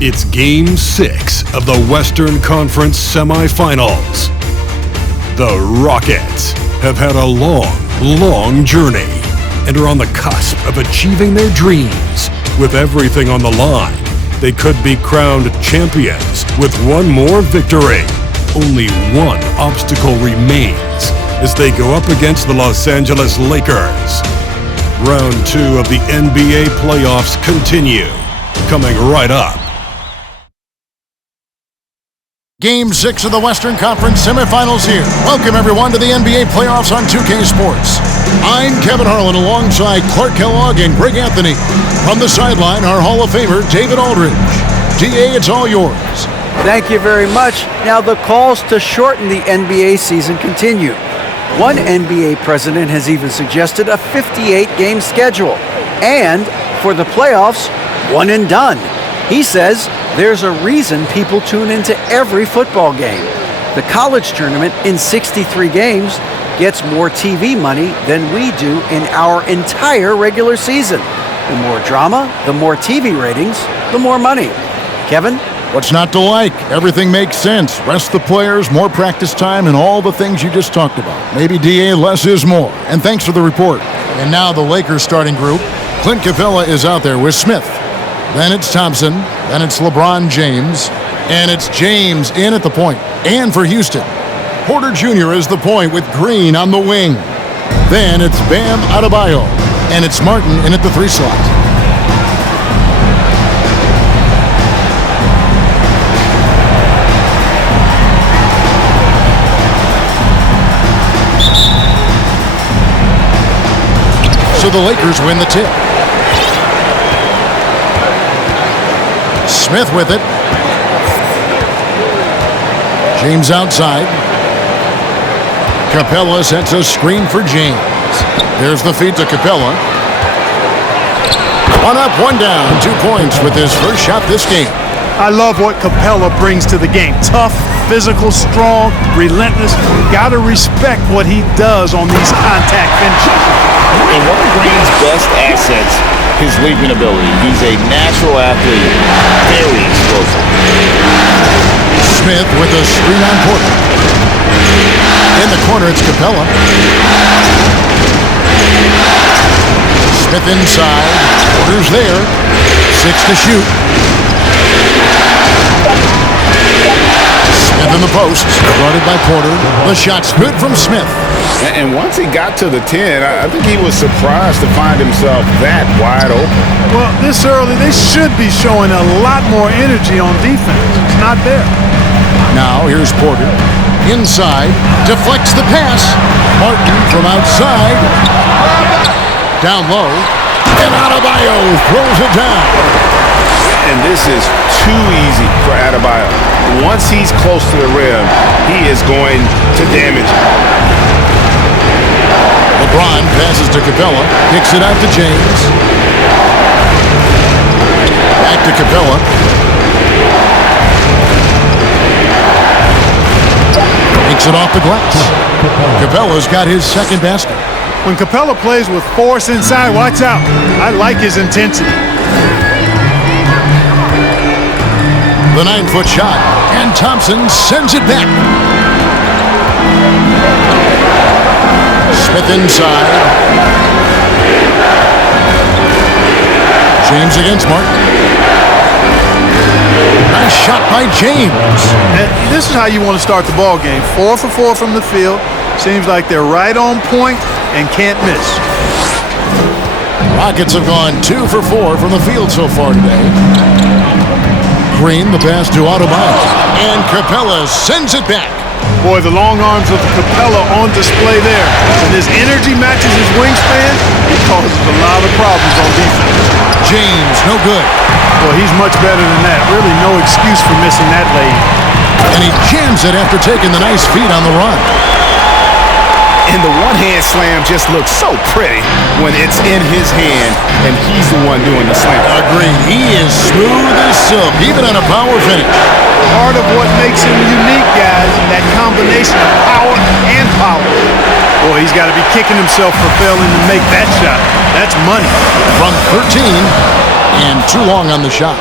It's Game 6 of the Western Conference semifinals. The Rockets have had a long journey and are on the cusp of achieving their dreams. With everything on the line, they could be crowned champions with one more victory. Only one obstacle remains as they go up against the Los Angeles Lakers. Round 2 of the NBA playoffs continue, coming right up. Game 6 of the Western Conference semifinals here. Welcome everyone to the NBA playoffs on 2K Sports. I'm Kevin Harlan alongside Clark Kellogg and Greg Anthony. From the sideline, our Hall of Famer, David Aldridge. DA, it's all yours. Thank you very much. Now the calls to shorten the NBA season continue. One NBA president has even suggested a 58-game schedule. And for the playoffs, one and done. He says there's a reason people tune into every football game. The college tournament in 63 games gets more TV money than we do in our entire regular season. The more drama, the more TV ratings, the more money. Kevin? What's not to like? Everything makes sense. Rest the players, more practice time, and all the things you just talked about. Maybe, DA, less is more. And thanks for the report. And now the Lakers starting group. Clint Capella is out there with Smith. Then it's Thompson. Then it's LeBron James. And it's James in at the point. And for Houston, Porter Jr. is the point with Green on the wing. Then it's Bam Adebayo. And it's Martin in at the 3 slot. So the Lakers win the tip. Smith with it. James outside. Capella sets a screen for James. There's the feed to Capella. One up, one down. 2 points with his first shot this game. I love what Capella brings to the game. Tough, physical, strong, relentless. Got to respect what he does on these contact finishes. And one of Green's best assets, his leaping ability. He's a natural athlete, very explosive. Smith with a screen on Porter. In the corner, it's Capella. Smith inside. Porter's there. 6 to shoot. Smith in the post. Guarded by Porter. The shot's good from Smith. And once he got to the 10, I think he was surprised to find himself that wide open. Well, this early, they should be showing a lot more energy on defense. It's not there. Now, here's Porter. Inside. Deflects the pass. Martin from outside. Down low. And Adebayo throws it down. And this is too easy for Adebayo. Once he's close to the rim, he is going to damage it. LeBron passes to Capella, kicks it out to James. Back to Capella. Takes it off the glass. Capella's got his second basket. When Capella plays with force inside, watch out. I like his intensity. The 9-foot shot, and Thompson sends it back. Smith inside. James against Martin. Nice shot by James. And this is how you want to start the ball game. 4 for 4 from the field. Seems like they're right on point and can't miss. Rockets have gone 2 for 4 from the field so far today. Green, the pass to Adebayo. And Capella sends it back. Boy, the long arms of Capella on display there. When his energy matches his wingspan, it causes a lot of problems on defense. James, no good. Well, he's much better than that. Really no excuse for missing that lane. And he jams it after taking the nice feed on the run. And the one-hand slam just looks so pretty when it's in his hand and he's the one doing the slam. Agreed. He is smooth as silk, even on a power finish. Part of what makes him unique, guys, that combination of power and power. Boy, he's got to be kicking himself for failing to make that shot. That's money. From 13 and too long on the shot.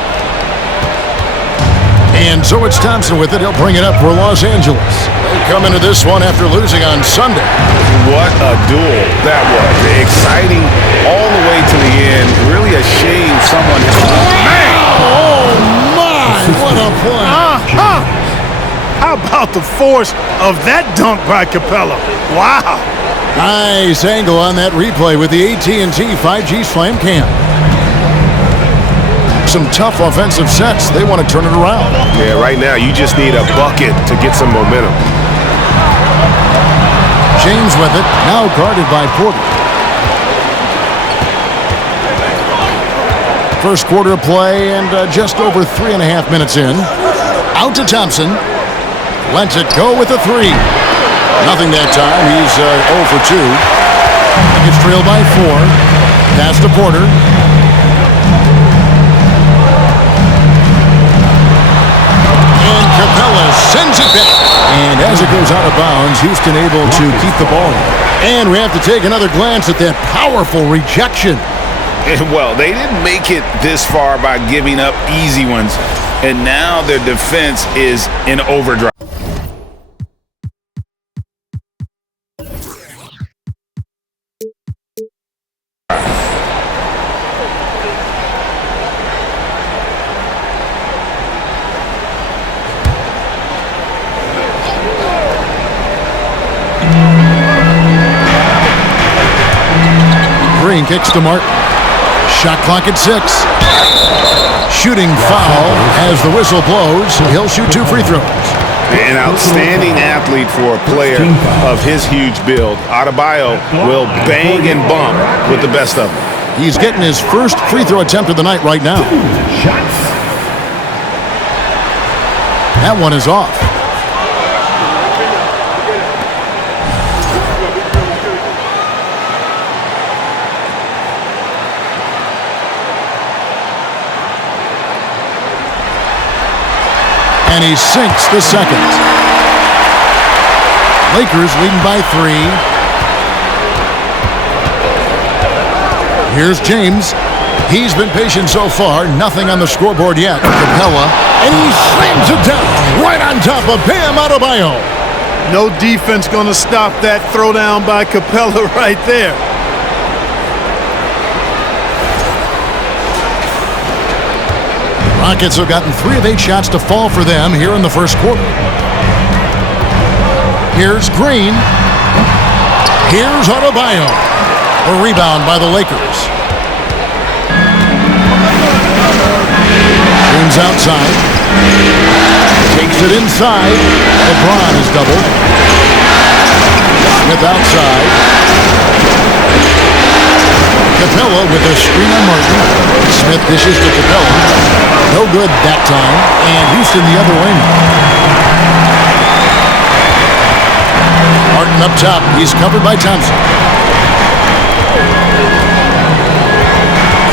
And so it's Thompson with it. He'll bring it up for Los Angeles. They come into this one after losing on Sunday. What a duel that was. Exciting all the way to the end. Really a shame someone hit the man. Oh, my! What a play. How about the force of that dunk by Capella? Wow. Nice angle on that replay with the AT&T 5G Slam Cam. Some tough offensive sets. They want to turn it around. Yeah, right now you just need a bucket to get some momentum. James with it, now guarded by Porter. First quarter of play and just over 3.5 minutes in. Out to Thompson. Lets it go with a three. Nothing that time. He's 0 for 2. It's trailed by 4. Pass to Porter. And Capella sends it back. And as it goes out of bounds, Houston able to keep the ball. And we have to take another glance at that powerful rejection. Well, they didn't make it this far by giving up easy ones. And now their defense is in overdrive. Green kicks to Martin. Shot clock at 6. Shooting foul as the whistle blows. He'll shoot 2 free throws. An outstanding athlete for a player of his huge build. Adebayo will bang and bump with the best of them. He's getting his first free throw attempt of the night right now. That one is off. And he sinks the second. Lakers leading by 3. Here's James. He's been patient so far. Nothing on the scoreboard yet. Capella. And he slams it down right on top of Bam Adebayo. No defense going to stop that throwdown by Capella right there. Rockets have gotten 3 of 8 shots to fall for them here in the first quarter. Here's Green. Here's Adebayo. A rebound by the Lakers. James outside. Takes it inside. LeBron is doubled. Smith outside. Capella with a screen on Martin. Smith dishes to Capella. No good that time. And Houston the other way. Martin up top. He's covered by Thompson.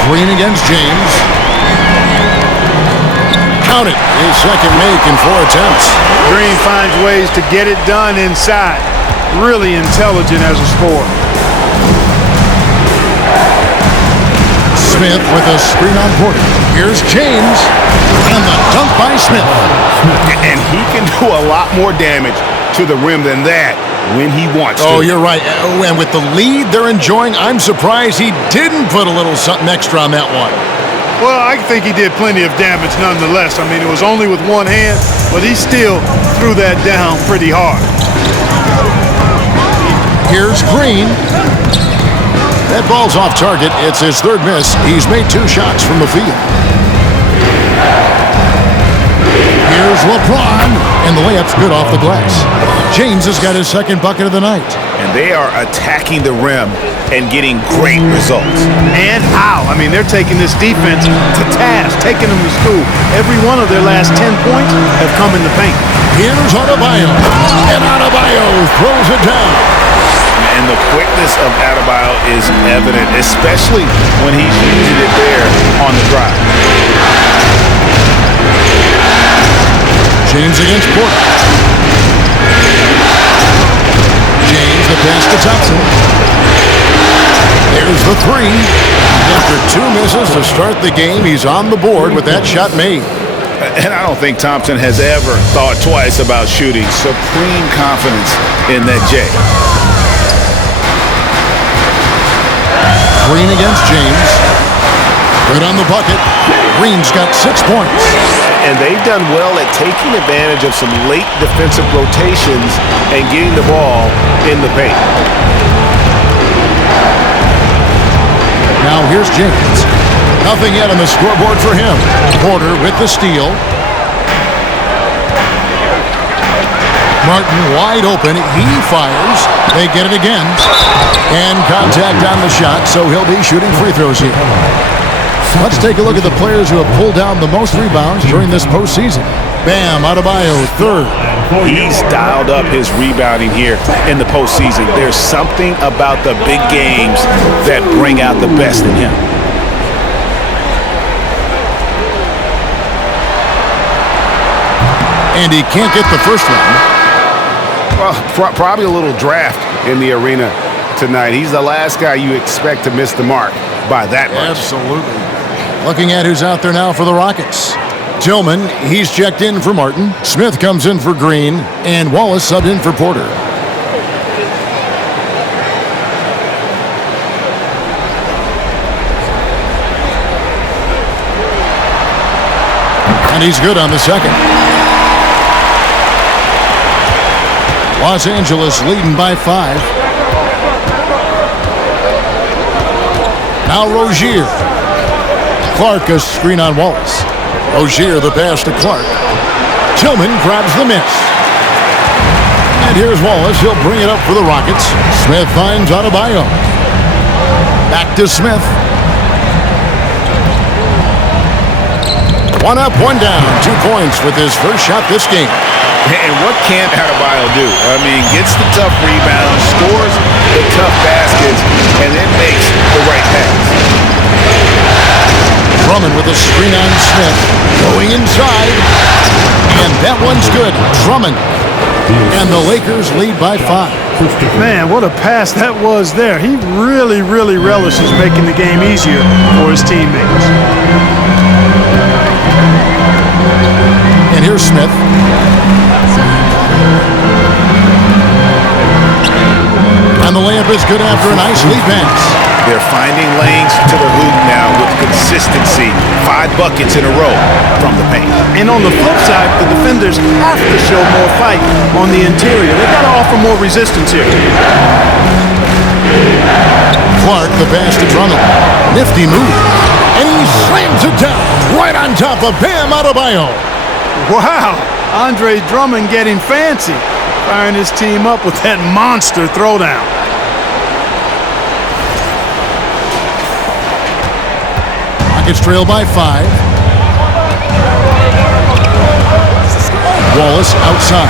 Green against James. Count it. His second make in 4 attempts. Green finds ways to get it done inside. Really intelligent as a scorer. Smith with a screen on Porter. Here's James. And the dunk by Smith. And he can do a lot more damage to the rim than that when he wants to. Oh, you're right. And with the lead they're enjoying, I'm surprised he didn't put a little something extra on that one. Well, I think he did plenty of damage nonetheless. I mean, it was only with one hand, but he still threw that down pretty hard. Here's Green. That ball's off target. It's his 3rd miss. He's made 2 shots from the field. Here's LeBron. And the layup's good off the glass. James has got his 2nd bucket of the night. And they are attacking the rim and getting great results. And how? I mean, they're taking this defense to task, taking them to school. Every one of their last 10 points have come in the paint. Here's Adebayo. And Adebayo throws it down. And the quickness of Adebayo is evident, especially when he's using it there on the drive. James against Porter. James, the pass to Thompson. There's the 3. After 2 misses to start the game, he's on the board with that shot made. And I don't think Thompson has ever thought twice about shooting. Supreme confidence in that J. Green against James. Good on the bucket. Green's got 6 points. And they've done well at taking advantage of some late defensive rotations and getting the ball in the paint. Now here's James. Nothing yet on the scoreboard for him. Porter with the steal. Martin wide open. He fires. They get it again. And contact on the shot, so he'll be shooting free throws here. Let's take a look at the players who have pulled down the most rebounds during this postseason. Bam Adebayo, third. He's dialed up his rebounding here in the postseason. There's something about the big games that bring out the best in him. And he can't get the first one. Well, probably a little draft in the arena tonight. He's the last guy you expect to miss the mark by that much. Absolutely. Looking at who's out there now for the Rockets. Tillman, he's checked in for Martin. Smith comes in for Green. And Wallace subbed in for Porter. And he's good on the second. Los Angeles leading by 5. Now Rozier. Clark a screen on Wallace. Rozier the pass to Clark. Tillman grabs the miss. And here's Wallace. He'll bring it up for the Rockets. Smith finds Adebayo. Back to Smith. One up, one down. 2 points with his first shot this game. And what can't Adebayo do? I mean, gets the tough rebounds, scores the tough baskets, and then makes the right pass. Drummond with a screen on Smith. Going inside. And that one's good. Drummond. And the Lakers lead by 5. Man, what a pass that was there. He really, really relishes making the game easier for his teammates. And here's Smith. And the layup is good after a nice lead pass. They're finding lanes to the hoop now with consistency. 5 buckets in a row from the paint. And on the flip side, the defenders have to show more fight on the interior. They've got to offer more resistance here. Clark, the pass to Drummond. Nifty move. And he slams it down right on top of Bam Adebayo. Wow, Andre Drummond getting fancy, firing his team up with that monster throwdown. Rockets trail by 5. Wallace outside.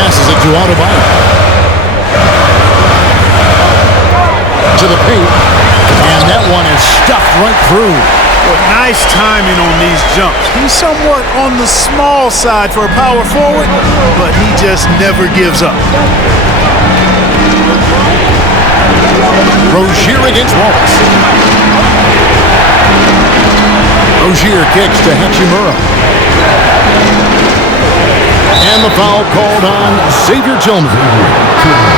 Passes it to Adebayo. To the paint. And that one is stuffed right through. Well, nice timing on these jumps. He's somewhat on the small side for a power forward, but he just never gives up. Rozier against Wallace. Rozier kicks to Hachimura. And the foul called on Xavier Tillman.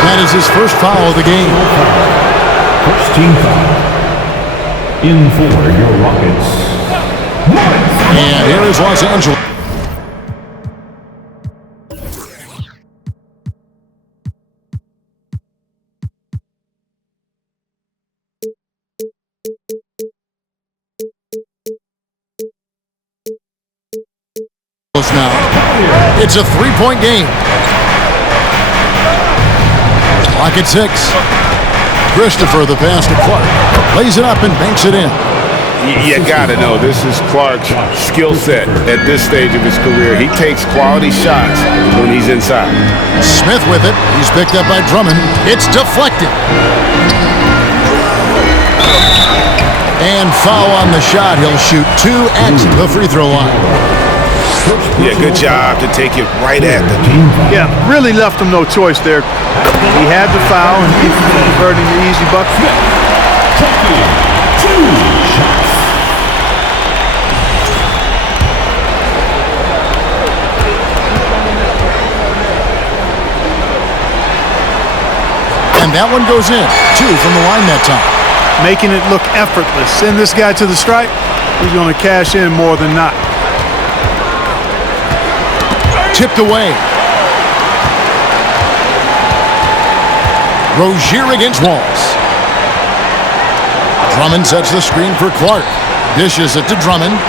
That is his first foul of the game. First team foul. In for your Rockets. And here is Los Angeles. Now, it's a 3-point game. Clock at 6. Christopher, the pass to Clark. Lays it up and banks it in. You gotta know, this is Clark's skill set at this stage of his career. He takes quality shots when he's inside. Smith with it. He's picked up by Drummond. It's deflected. And foul on the shot. He'll shoot 2 at the free throw line. Yeah, good job to take it right at the team. Yeah, really left him no choice there. He had the foul and keep converting the easy bucket. And that one goes in. 2 from the line that time. Making it look effortless. Send this guy to the stripe. He's going to cash in more than not. Tipped away. Rozier against Walls. Drummond sets the screen for Clark. Dishes it to Drummond.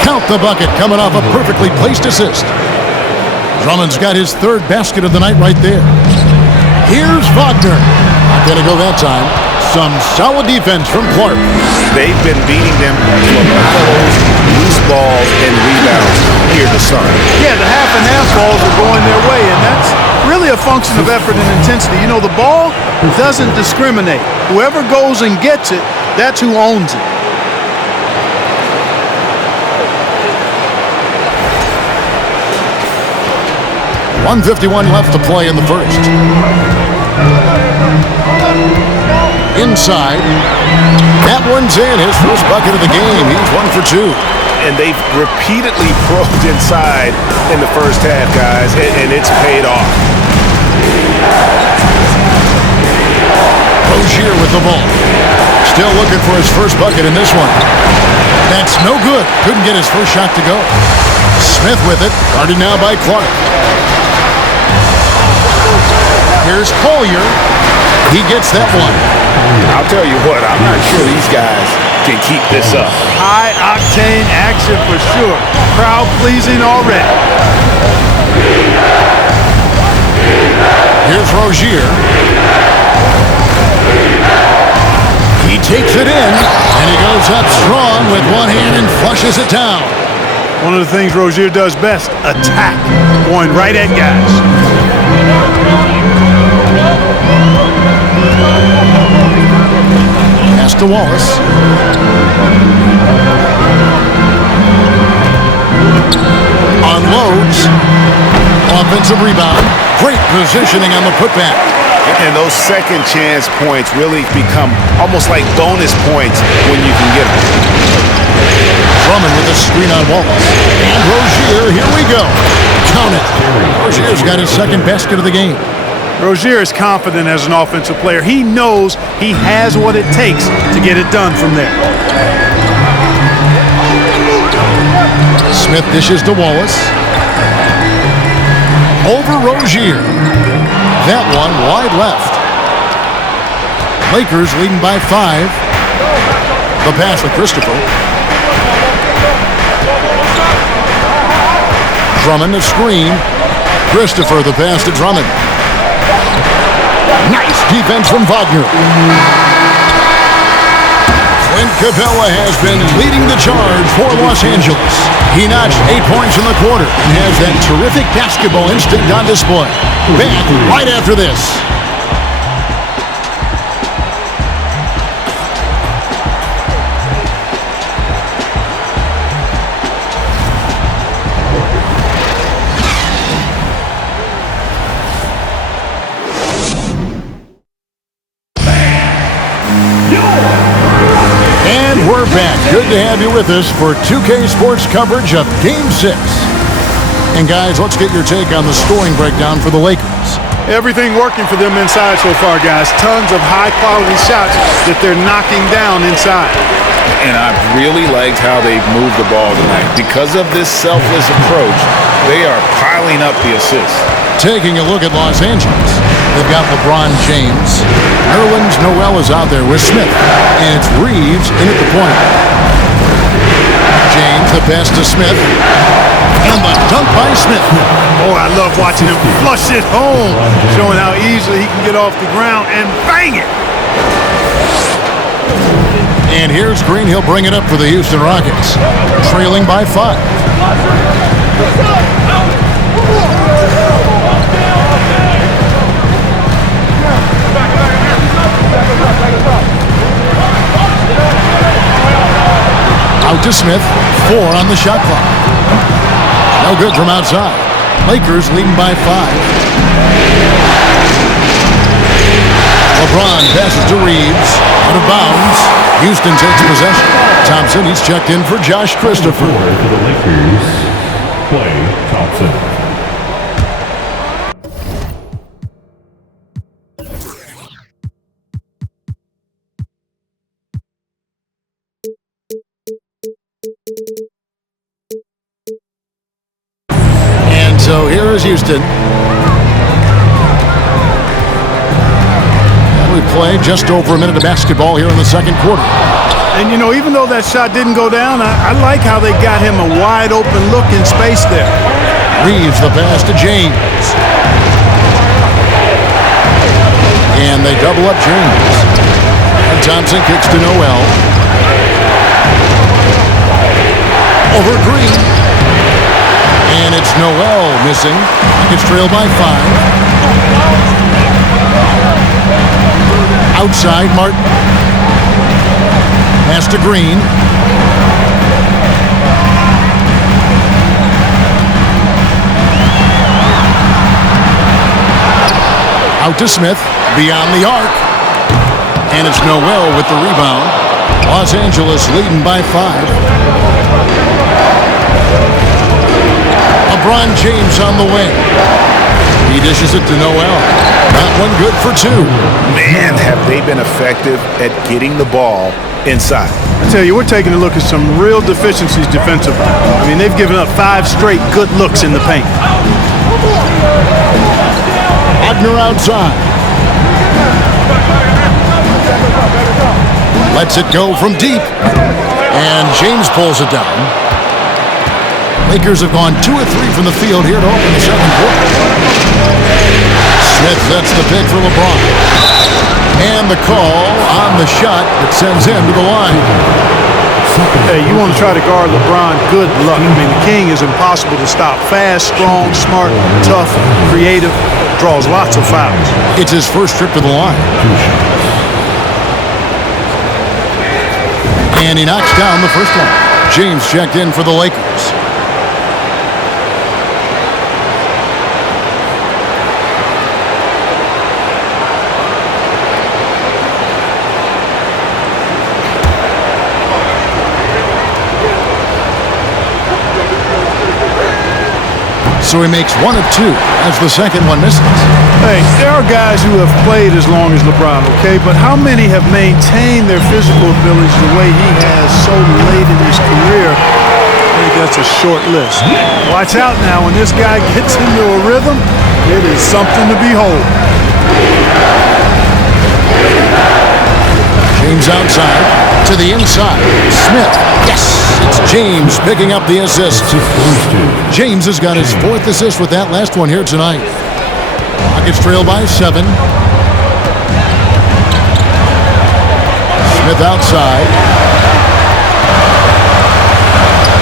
Count the bucket, coming off a perfectly placed assist. Drummond's got his 3rd basket of the night right there. Here's Wagner. Not going to go that time. Some solid defense from Clark. They've been beating them to a lot of those loose balls and rebounds here to start. Yeah, the half and half balls are going their way, and that's really a function of effort and intensity. You know, the ball doesn't discriminate. Whoever goes and gets it, that's who owns it. .151 left to play in the first. Inside. That one's in. His first bucket of the game. He's 1 for 2. And they've repeatedly probed inside in the first half, guys, and it's paid off. Rozier with the ball. Still looking for his first bucket in this one. That's no good. Couldn't get his first shot to go. Smith with it. Guarded now by Clark. Here's Collier. He gets that one. I'll tell you what, I'm not sure these guys can keep this up. High-octane action for sure. Crowd-pleasing already. Here's Rozier. He takes it in, and he goes up strong with one hand and flushes it down. One of the things Rozier does best, attack, going right at guys. Pass to Wallace. Unloads. Offensive rebound. Great positioning on the putback. And those second chance points really become almost like bonus points when you can get them. Drummond with a screen on Wallace. And Rozier, here we go. Count it. Rozier's got his 2nd basket of the game. Rozier is confident as an offensive player. He knows he has what it takes to get it done from there. Smith dishes to Wallace. Over Rozier. That one wide left. Lakers leading by 5. The pass to Christopher. Drummond the screen. Christopher the pass to Drummond. Nice defense from Wagner. Clint Capella has been leading the charge for Los Angeles. He notched 8 points in the quarter and has that terrific basketball instinct on display. Back right after this. We're back. Good to have you with us for 2K Sports coverage of Game 6. And guys, let's get your take on the scoring breakdown for the Lakers. Everything working for them inside so far, guys. Tons of high-quality shots that they're knocking down inside. And I've really liked how they've moved the ball tonight. Because of this selfless approach, they are piling up the assists. Taking a look at Los Angeles, they've got LeBron James. Nerlens Noel is out there with Smith. And it's Reeves in at the point. James, the pass to Smith. And the dunk by Smith. Oh, I love watching him flush it home. Showing how easily he can get off the ground and bang it. And here's Green. He'll bring it up for the Houston Rockets. Trailing by 5. Out to Smith. 4 on the shot clock. No good from outside. Lakers leading by 5. LeBron passes to Reeves. Out of bounds. Houston takes possession. Thompson, he's checked in for Josh Christopher. For the Lakers, Klay Thompson. So here is Houston. And we play just over a minute of basketball here in the second quarter. And, you know, even though that shot didn't go down, I like how they got him a wide open look in space there. Reeves the pass to James. And they double up James. And Thompson kicks to Noel. Over Green. And it's Noel missing. It's trailed by 5. Outside, Martin. Pass to Green. Out to Smith. Beyond the arc. And it's Noel with the rebound. Los Angeles leading by 5. LeBron James on the wing. He dishes it to Noel. That one good for 2. Man, have they been effective at getting the ball inside. I tell you, we're taking a look at some real deficiencies defensively. I mean, they've given up 5 straight good looks in the paint. Wagner outside. Lets it go from deep. And James pulls it down. Lakers have gone 2 of 3 from the field here to open the second quarter. Smith sets the pick for LeBron. And the call on the shot that sends him to the line. Hey, you want to try to guard LeBron, good luck. I mean, the King is impossible to stop. Fast, strong, smart, tough, creative, draws lots of fouls. It's his first trip to the line. And he knocks down the first one. James checked in for the Lakers. So he makes 1 of 2 as the second one misses. Hey, there are guys who have played as long as LeBron, okay? But how many have maintained their physical abilities the way he has so late in his career? I think that's a short list. Watch out now. When this guy gets into a rhythm, it is something to behold. James outside to the inside. Smith. Yes! It's James picking up the assist. James has got his 4th assist with that last one here tonight. Rockets trail by 7. Smith outside.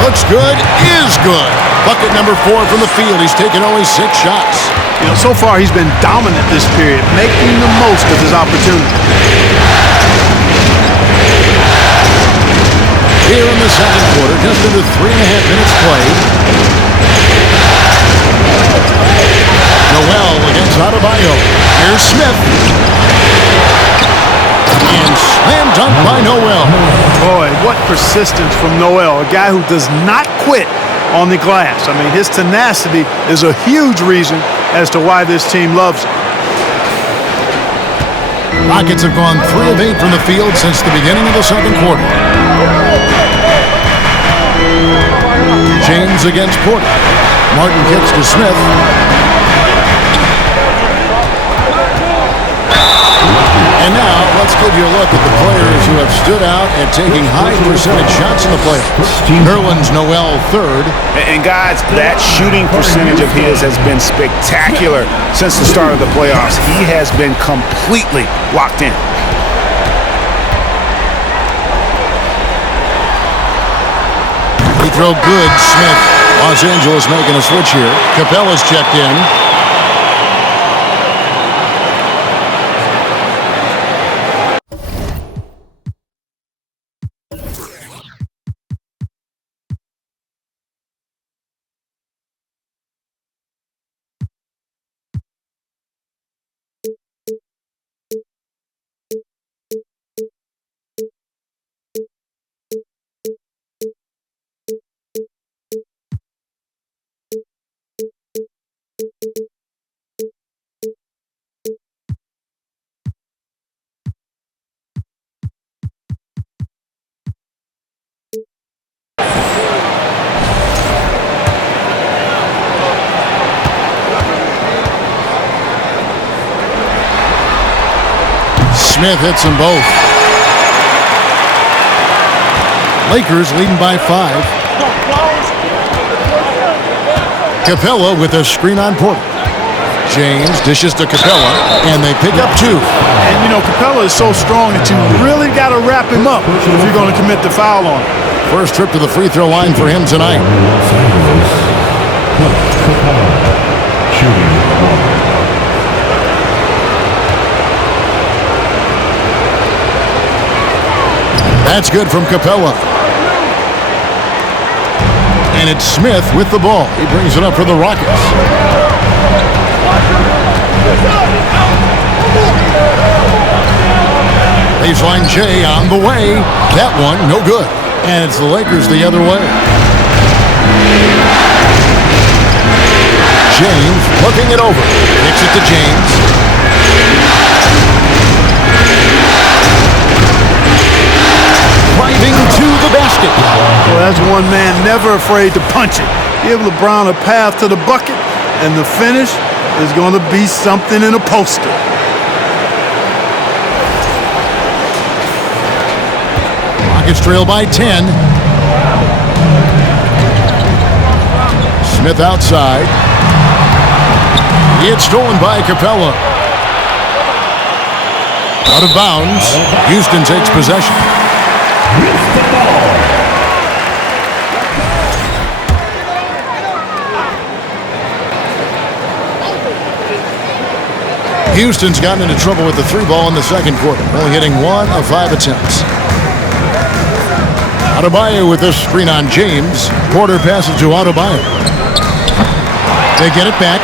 Looks good. Is good. Bucket number 4 from the field. He's taken only 6 shots. You know, so far he's been dominant this period, making the most of his opportunity. Here in the second quarter, just under 3.5 minutes played. Noel against Adebayo. Here's Smith. And slam dunk by Noel. Boy, what persistence from Noel, a guy who does not quit on the glass. I mean, his tenacity is a huge reason as to why this team loves him. Rockets have gone 3 of 8 from the field since the beginning of the second quarter. James against Porter. Martin kicks to Smith. And now, let's give you a look at the players who have stood out and taking high percentage shots in the playoffs. Nerlens Noel 3rd. And guys, that shooting percentage of his has been spectacular since the start of the playoffs. He has been completely locked in. Free throw good, Smith. Los Angeles making a switch here. Capella's checked in. Smith hits them both. Lakers leading by 5. Capella with a screen on Porter. James dishes to Capella, and they pick up 2. And, you know, Capella is so strong that you really got to wrap him up if you're going to commit the foul on him. First trip to the free throw line for him tonight. That's good from Capella. And it's Smith with the ball. He brings it up for the Rockets. Baseline J on the way. That one, no good. And it's the Lakers the other way. James looking it over. Kicks it to James. Driving to the basket. Well, that's one man never afraid to punch it. Give LeBron a path to the bucket, and the finish is going to be something in a poster. Rockets trail by 10. Smith outside. It's stolen by Capella. Out of bounds. Houston takes possession. Houston's gotten into trouble with the 3-ball in the second quarter, only hitting 1 of 5 attempts. Adebayo with this screen on James. Porter passes to Adebayo. They get it back,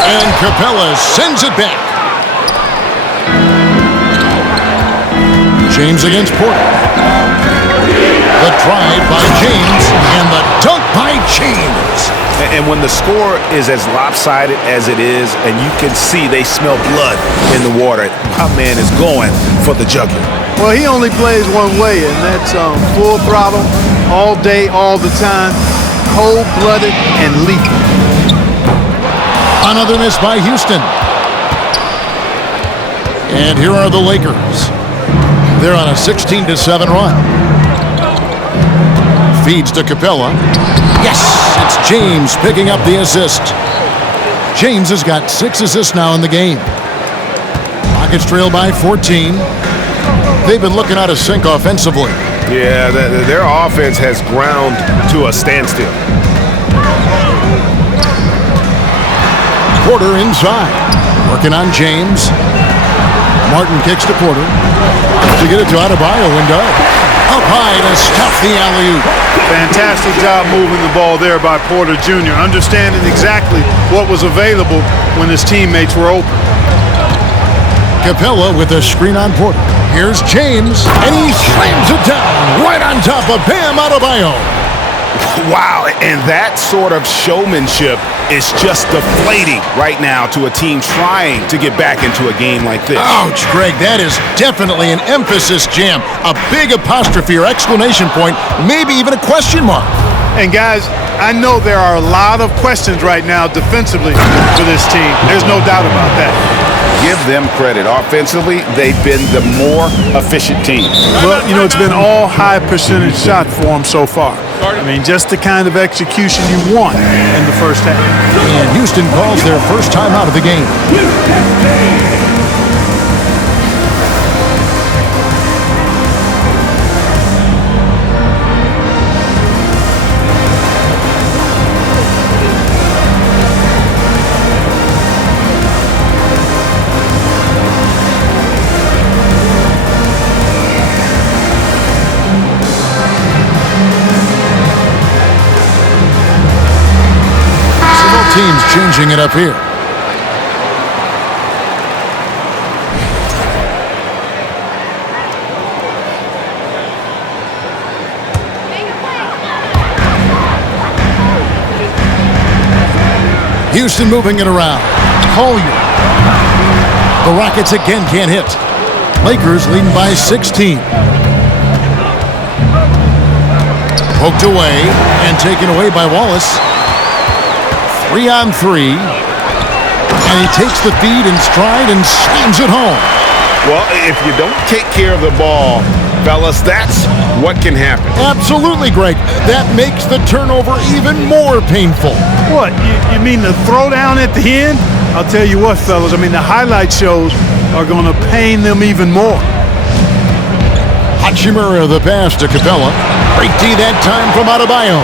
and Capella sends it back. James against Porter. The drive by James, and the dunk by James. And when the score is as lopsided as it is, and you can see they smell blood in the water, my man is going for the jugular. Well, he only plays one way, and that's full throttle, all day, all the time, cold-blooded and lethal. Another miss by Houston. And here are the Lakers. They're on a 16-7 run. Feeds to Capella. Yes, it's James picking up the assist. James has got 6 assists now in the game. Rockets trail by 14. They've been looking out of sync offensively. Yeah, their offense has ground to a standstill. Porter inside. Working on James. Martin kicks to Porter. To get it to Adebayo and does. Up high to stuff the alley-oop. Fantastic job moving the ball there by Porter Jr., understanding exactly what was available when his teammates were open. Capella with a screen on Porter. Here's James, and he slams it down right on top of Bam Adebayo. Wow, and that sort of showmanship is just deflating right now to a team trying to get back into a game like this. Ouch, Greg, that is definitely an emphasis jam. A big apostrophe or exclamation point, maybe even a question mark. And guys, I know there are a lot of questions right now defensively for this team. There's no doubt about that. Give them credit. Offensively, they've been the more efficient team. Well, you know, it's been all high percentage shot for them so far. I mean, just the kind of execution you want in the first half. And Houston calls their first time out of the game. Teams changing it up here. Houston moving it around. Collier. The Rockets again can't hit. Lakers leading by 16. Poked away and taken away by Wallace. 3-on-3, and he takes the feed in stride and slams it home. Well, if you don't take care of the ball, fellas, that's what can happen. Absolutely, Greg. That makes the turnover even more painful. What, you mean the throwdown at the end? I'll tell you what, fellas, I mean, the highlight shows are going to pain them even more. Hachimura, the pass to Capella. Great D that time from Adebayo.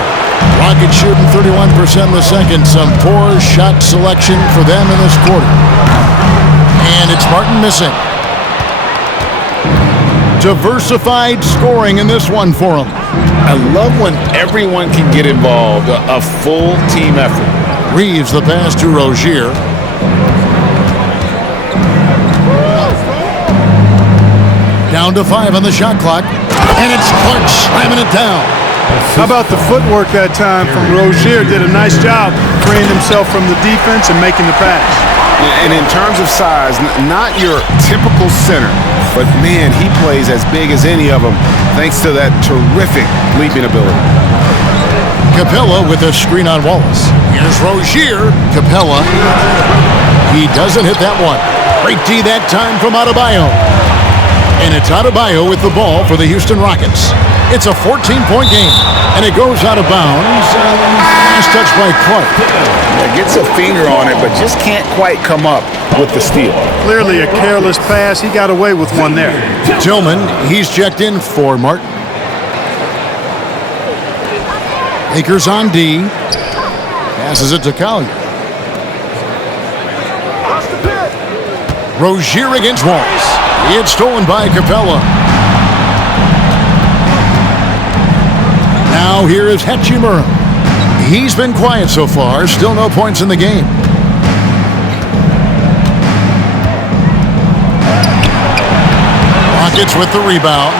Rockets shooting 31% in the second. Some poor shot selection for them in this quarter. And it's Martin missing. Diversified scoring in this one for him. I love when everyone can get involved, a full team effort. Reeves the pass to Rozier. Down to 5 on the shot clock. And it's Clark slamming it down. How about the footwork that time from Rozier? Did a nice job freeing himself from the defense and making the pass. And in terms of size, not your typical center, but man, he plays as big as any of them thanks to that terrific leaping ability. Capella with a screen on Wallace. Here's Rozier. Capella. He doesn't hit that one. Great D that time from Adebayo. And it's Adebayo with the ball for the Houston Rockets. It's a 14-point game, and it goes out of bounds. Last touch by Clark. Yeah, gets a finger on it, but just can't quite come up with the steal. Clearly a careless pass. He got away with one there. Tillman, he's checked in for Martin. Akers on D. Passes it to Collier. Rozier against Wallace. It's stolen by Capella. Now here is Hachimura. He's been quiet so far. Still no points in the game. Rockets with the rebound.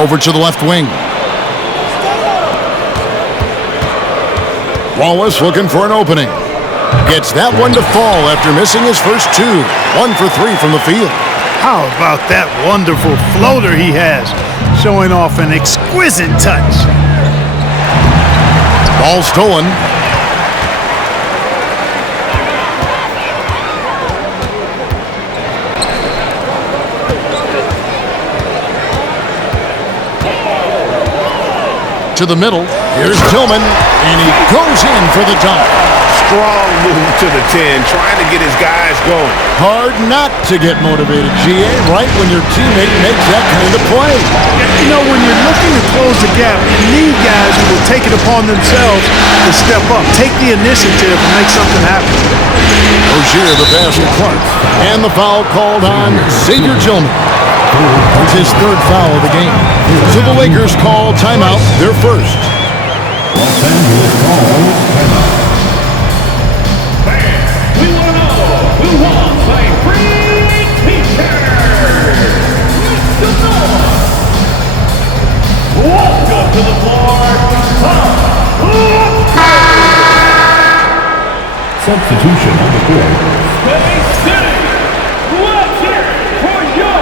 Over to the left wing. Wallace looking for an opening. Gets that one to fall after missing his first two. 1 for 3 from the field. How about that wonderful floater he has, showing off an exquisite touch. Ball stolen. To the middle. Here's Tillman, and he goes in for the dunk. Strong move to the 10, trying to get his guys going. Hard not to get motivated, GA, right when your teammate makes that kind of play. You know, when you're looking to close the gap, you need guys who will take it upon themselves to step up, take the initiative and make something happen. Rozier, the pass to Clark. And the foul called on Xavier Tillman. It's his third foul of the game. So the Lakers call timeout, their first. Los Angeles calls timeout. We want to know who wants a free t-shirt. Welcome to the floor, substitution on the court. Space City, let's hear it for your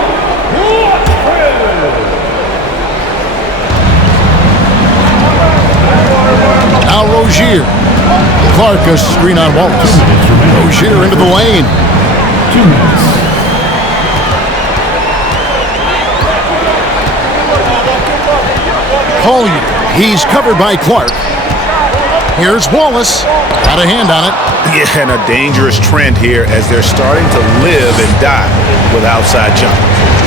Now Rozier. Clark a screen on Wallace. Rozier into the lane. 2 minutes. Collier. He's covered by Clark. Here's Wallace. Got a hand on it. Yeah, and a dangerous trend here as they're starting to live and die with outside jumpers.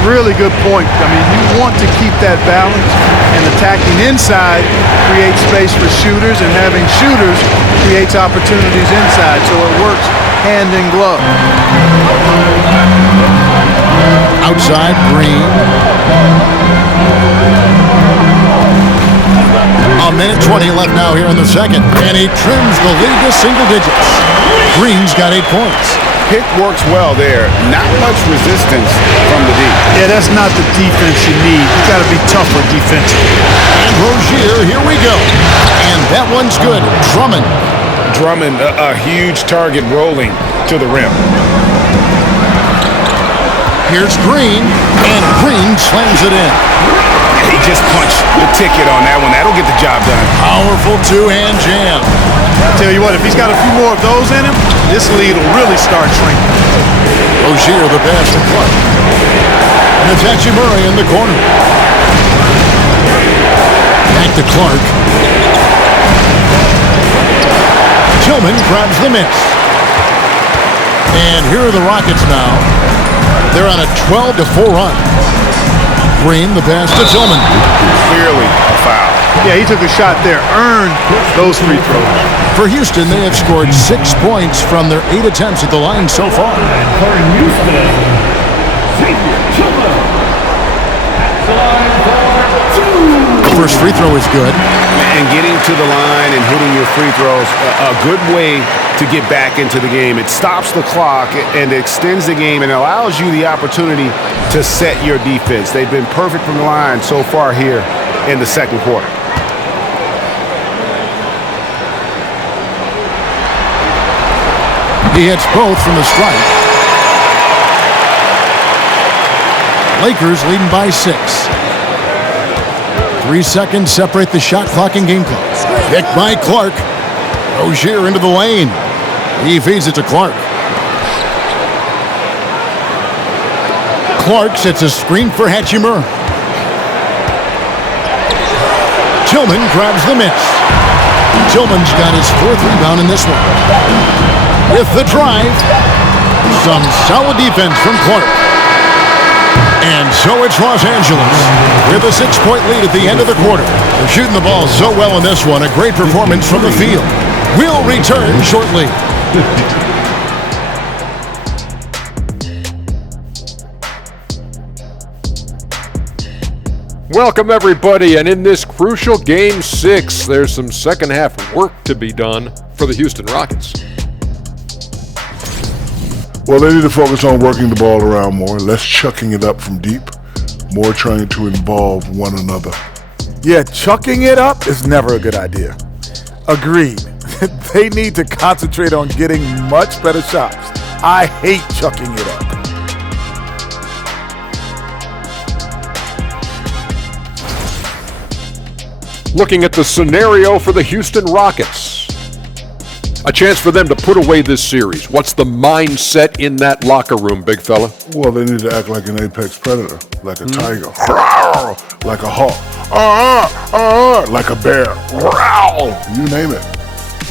Really good point. I mean, you want to keep that balance, and attacking inside creates space for shooters, and having shooters creates opportunities inside, so it works hand in glove. Outside, Green. A minute 20 left now here in the second, and he trims the lead to single digits. Green's got 8 points. Pick works well there. Not much resistance from the D. Yeah, that's not the defense you need. You got to be tougher defensively. And Rozier, here we go. And that one's good. Drummond, a huge target rolling to the rim. Here's Green, and Green slams it in. He just punched the ticket on that one. That'll get the job done. Powerful two-hand jam. I tell you what, if he's got a few more of those in him, this lead will really start shrinking. Rozier the pass to Clark. And it's Hachimura in the corner. Back to Clark. Tillman grabs the miss. And here are the Rockets now. They're on a 12-4 run. Green, the pass to Tillman. Clearly a foul. Yeah, he took a shot there, earned those free throws. For Houston, they have scored 6 points from their 8 attempts at the line so far. For Houston, Tillman. At the line for 2. The first free throw is good. And getting to the line and hitting your free throws, a good way to get back into the game. It stops the clock and extends the game and allows you the opportunity to set your defense. They've been perfect from the line so far here in the second quarter. He hits both from the strike. Lakers leading by 6. 3 seconds separate the shot clock and game clock. Picked by Clark. Rozier into the lane. He feeds it to Clark. Clark sets a screen for Hachimura. Tillman grabs the miss. Tillman's got his 4th rebound in this one. With the drive, some solid defense from Clark. And so it's Los Angeles with a 6-point lead at the end of the quarter. They're shooting the ball so well in this one. A great performance from the field. We'll return shortly. Welcome, everybody, and in this crucial Game 6, there's some second-half work to be done for the Houston Rockets. Well, they need to focus on working the ball around more, less chucking it up from deep, more trying to involve one another. Yeah, chucking it up is never a good idea. Agreed. They need to concentrate on getting much better shots. I hate chucking it up. Looking at the scenario for the Houston Rockets. A chance for them to put away this series. What's the mindset in that locker room, big fella? Well, they need to act like an apex predator, like a tiger, like a hawk, like a bear, you name it.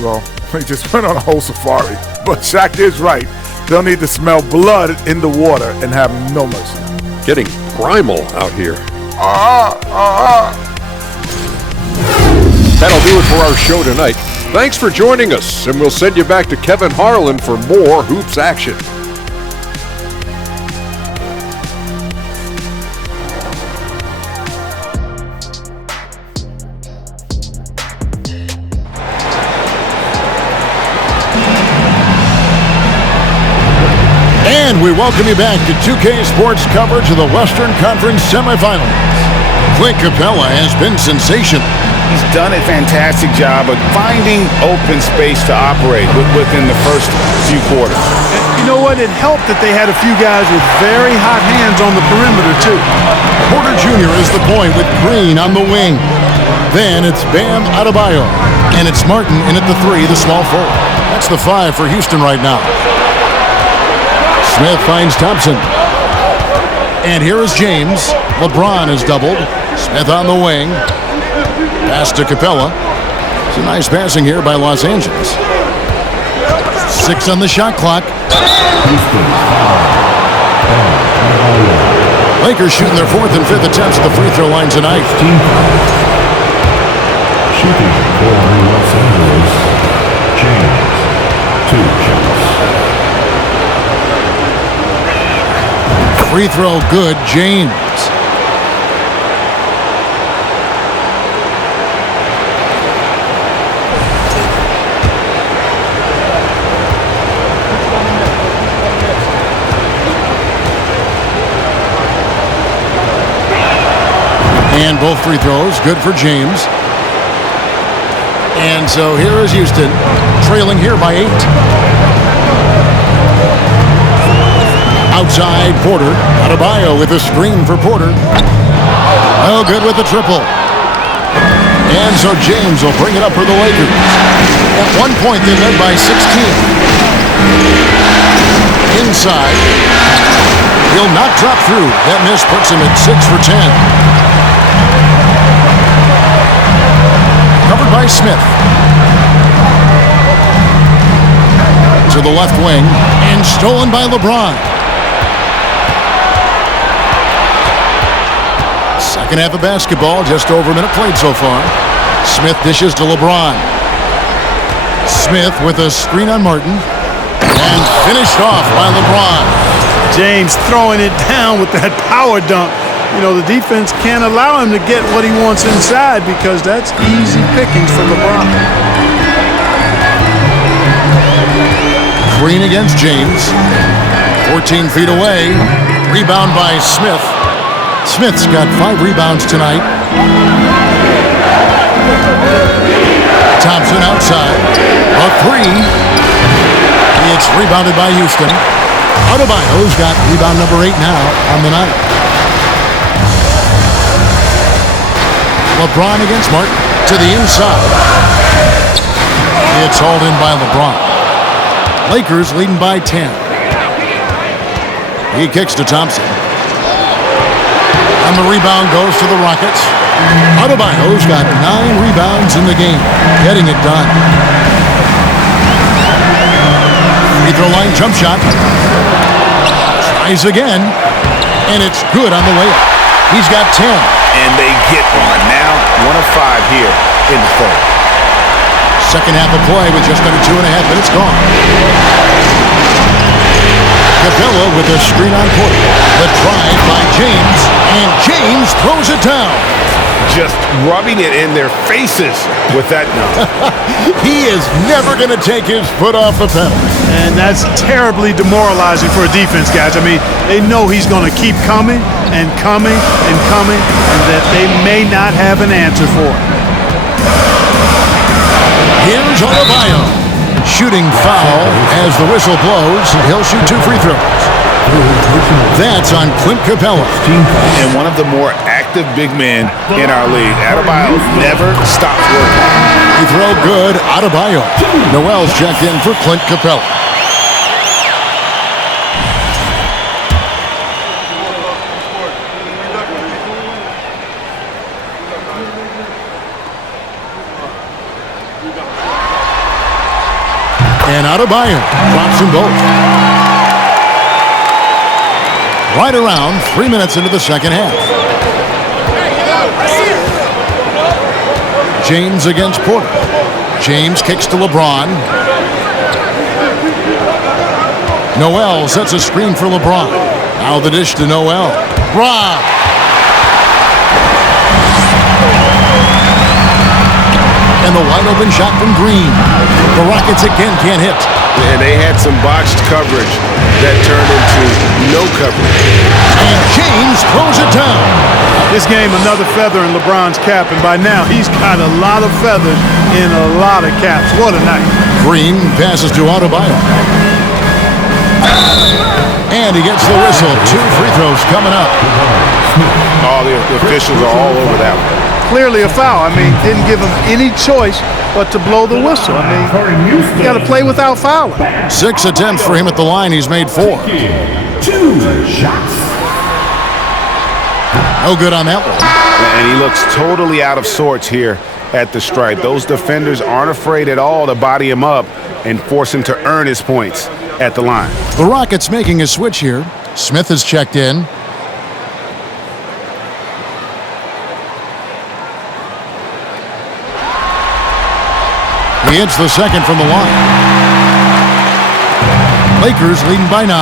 Well, they just went on a whole safari. But Shaq is right. They'll need to smell blood in the water and have no mercy. Getting primal out here. That'll do it for our show tonight. Thanks for joining us, and we'll send you back to Kevin Harlan for more hoops action. And we welcome you back to 2K Sports coverage of the Western Conference semifinals. Clint Capella has been sensational. He's done a fantastic job of finding open space to operate within the first few quarters. And you know what? It helped that they had a few guys with very hot hands on the perimeter, too. Porter Jr. is the point with Green on the wing. Then it's Bam Adebayo. And it's Martin in at the 3, the small forward. That's the 5 for Houston right now. Smith finds Thompson. And here is James. LeBron is doubled. Smith on the wing. Pass to Capella. It's a nice passing here by Los Angeles. 6 on the shot clock. Lakers shooting their 4th and 5th attempts at the free throw line tonight. Shooting for Los Angeles, James, 2 shots. Free throw good, James. And both free throws, good for James. And so here is Houston, trailing here by 8. Outside, Porter. Adebayo with a screen for Porter. No good with the triple. And so James will bring it up for the Lakers. At one point, they led by 16. Inside. He'll not drop through. That miss puts him at 6 for 10. Covered by Smith. To the left wing. And stolen by LeBron. Second half of basketball, just over a minute played so far. Smith dishes to LeBron. Smith with a screen on Martin. And finished off by LeBron. James throwing it down with that power dunk. You know, the defense can't allow him to get what he wants inside because that's easy pickings for LeBron. Green against James. 14 feet away. Rebound by Smith. Smith's got 5 rebounds tonight. Thompson outside. A 3. It's rebounded by Houston. Adebayo's got rebound number 8 now on the night. LeBron against Martin to the inside. It's hauled in by LeBron. Lakers leading by 10. He kicks to Thompson. And the rebound goes to the Rockets. Adebayo's got 9 rebounds in the game, getting it done. Free throw line jump shot. Tries again, and it's good on the way up. He's got 10. And they get one. Now 1 of 5 here in the third. Second half of play with just under 2.5 minutes gone. Capella with a screen on Porter. The drive by James, and James throws it down. Just rubbing it in their faces with that dunk. He is never going to take his foot off the pedal. And that's terribly demoralizing for a defense, guys. I mean, they know he's going to keep coming and coming and coming, and that they may not have an answer for it. Here's Adebayo. Shooting foul as the whistle blows. He'll shoot 2 free throws. That's on Clint Capella. And one of the more active big men in our league. Adebayo never stops working. Free throw good. Adebayo. Noel's checked in for Clint Capella. And Adebayo drops them both. Right around 3 minutes into the second half. James against Porter. James kicks to LeBron. Noel sets a screen for LeBron. Now the dish to Noel. Rob. And the wide open shot from Green. The Rockets again can't hit. And they had some botched coverage that turned into no coverage. And James throws it down. This game, another feather in LeBron's cap, and by now he's got a lot of feathers in a lot of caps. What a night. Green passes to Adebayo. And he gets the whistle. 2 free throws coming up. Oh, the officials are all over that one. Clearly a foul. I mean, didn't give him any choice but to blow the whistle. I mean, you got to play without fouling. 6 attempts for him at the line. He's made 4. 2 shots. No good on that one. And he looks totally out of sorts here at the stripe. Those defenders aren't afraid at all to body him up and force him to earn his points at the line. The Rockets making a switch here. Smith has checked in. He hits the second from the line. Lakers leading by 9.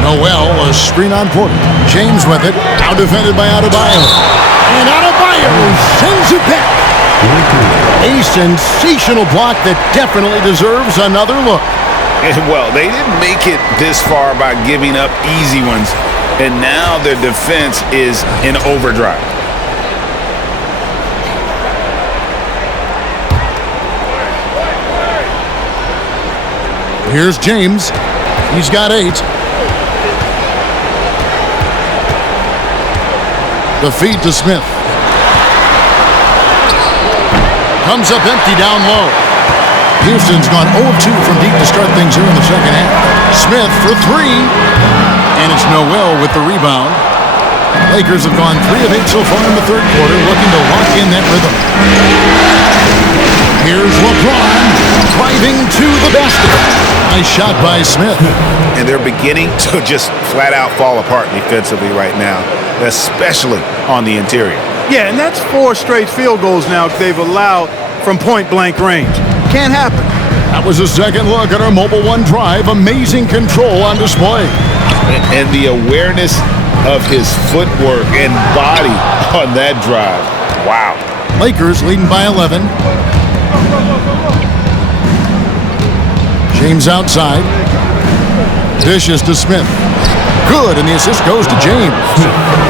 Noel, a screen on Porter. James with it. Now defended by Adebayo. And Adebayo sends it back. A sensational block that definitely deserves another look. And well, they didn't make it this far by giving up easy ones. And now their defense is in overdrive. Here's James. He's got 8. The feed to Smith. Comes up empty down low. Houston's gone 0-2 from deep to start things here in the second half. Smith for three. And it's Noel with the rebound. Lakers have gone 3 of 8 so far in the third quarter, looking to lock in that rhythm. Here's LeBron driving to the basket. Nice shot by Smith. And they're beginning to just flat out fall apart defensively right now, especially on the interior. Yeah, and that's 4 straight field goals now they've allowed from point-blank range. Can't happen. That was a second look at our Mobile One drive. Amazing control on display. And the awareness of his footwork and body on that drive. Wow. Lakers leading by 11. James outside. Dishes to Smith. Good, and the assist goes to James.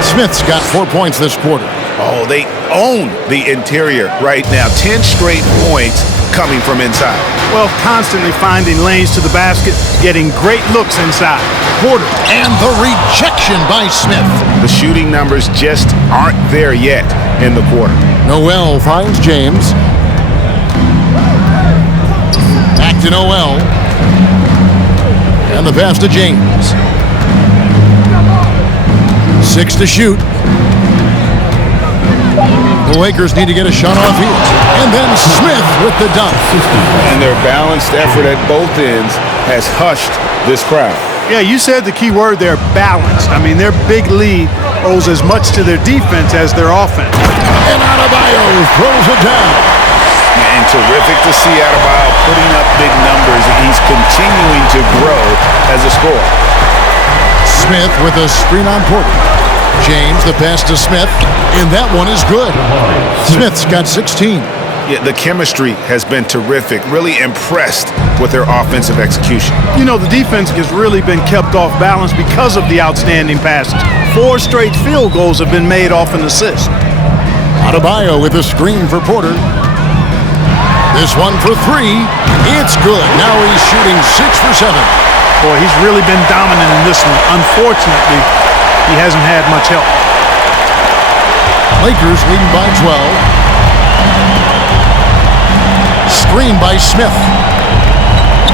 Smith's got 4 points this quarter. Oh, they own the interior right now. 10 straight points coming from inside. Well, constantly finding lanes to the basket, getting great looks inside. Porter, and the rejection by Smith. The shooting numbers just aren't there yet in the quarter. Noel finds James. Back to Noel. And the pass to James. 6 to shoot. The Lakers need to get a shot off here. And then Smith with the dunk. And their balanced effort at both ends has hushed this crowd. Yeah, you said the key word there, balanced. I mean, their big lead owes as much to their defense as their offense. And Adebayo throws it down. And terrific to see Adebayo putting up big numbers. He's continuing to grow as a scorer. Smith with a screen on Porter. James, the pass to Smith, and that one is good. Smith's got 16. Yeah, the chemistry has been terrific. Really impressed with their offensive execution. You know, the defense has really been kept off balance because of the outstanding passes. 4 straight field goals have been made off an assist. Adebayo with a screen for Porter. This one for 3. It's good. Now he's shooting 6 for 7. Boy, he's really been dominant in this one. Unfortunately, he hasn't had much help. Lakers leading by 12. Screen by Smith.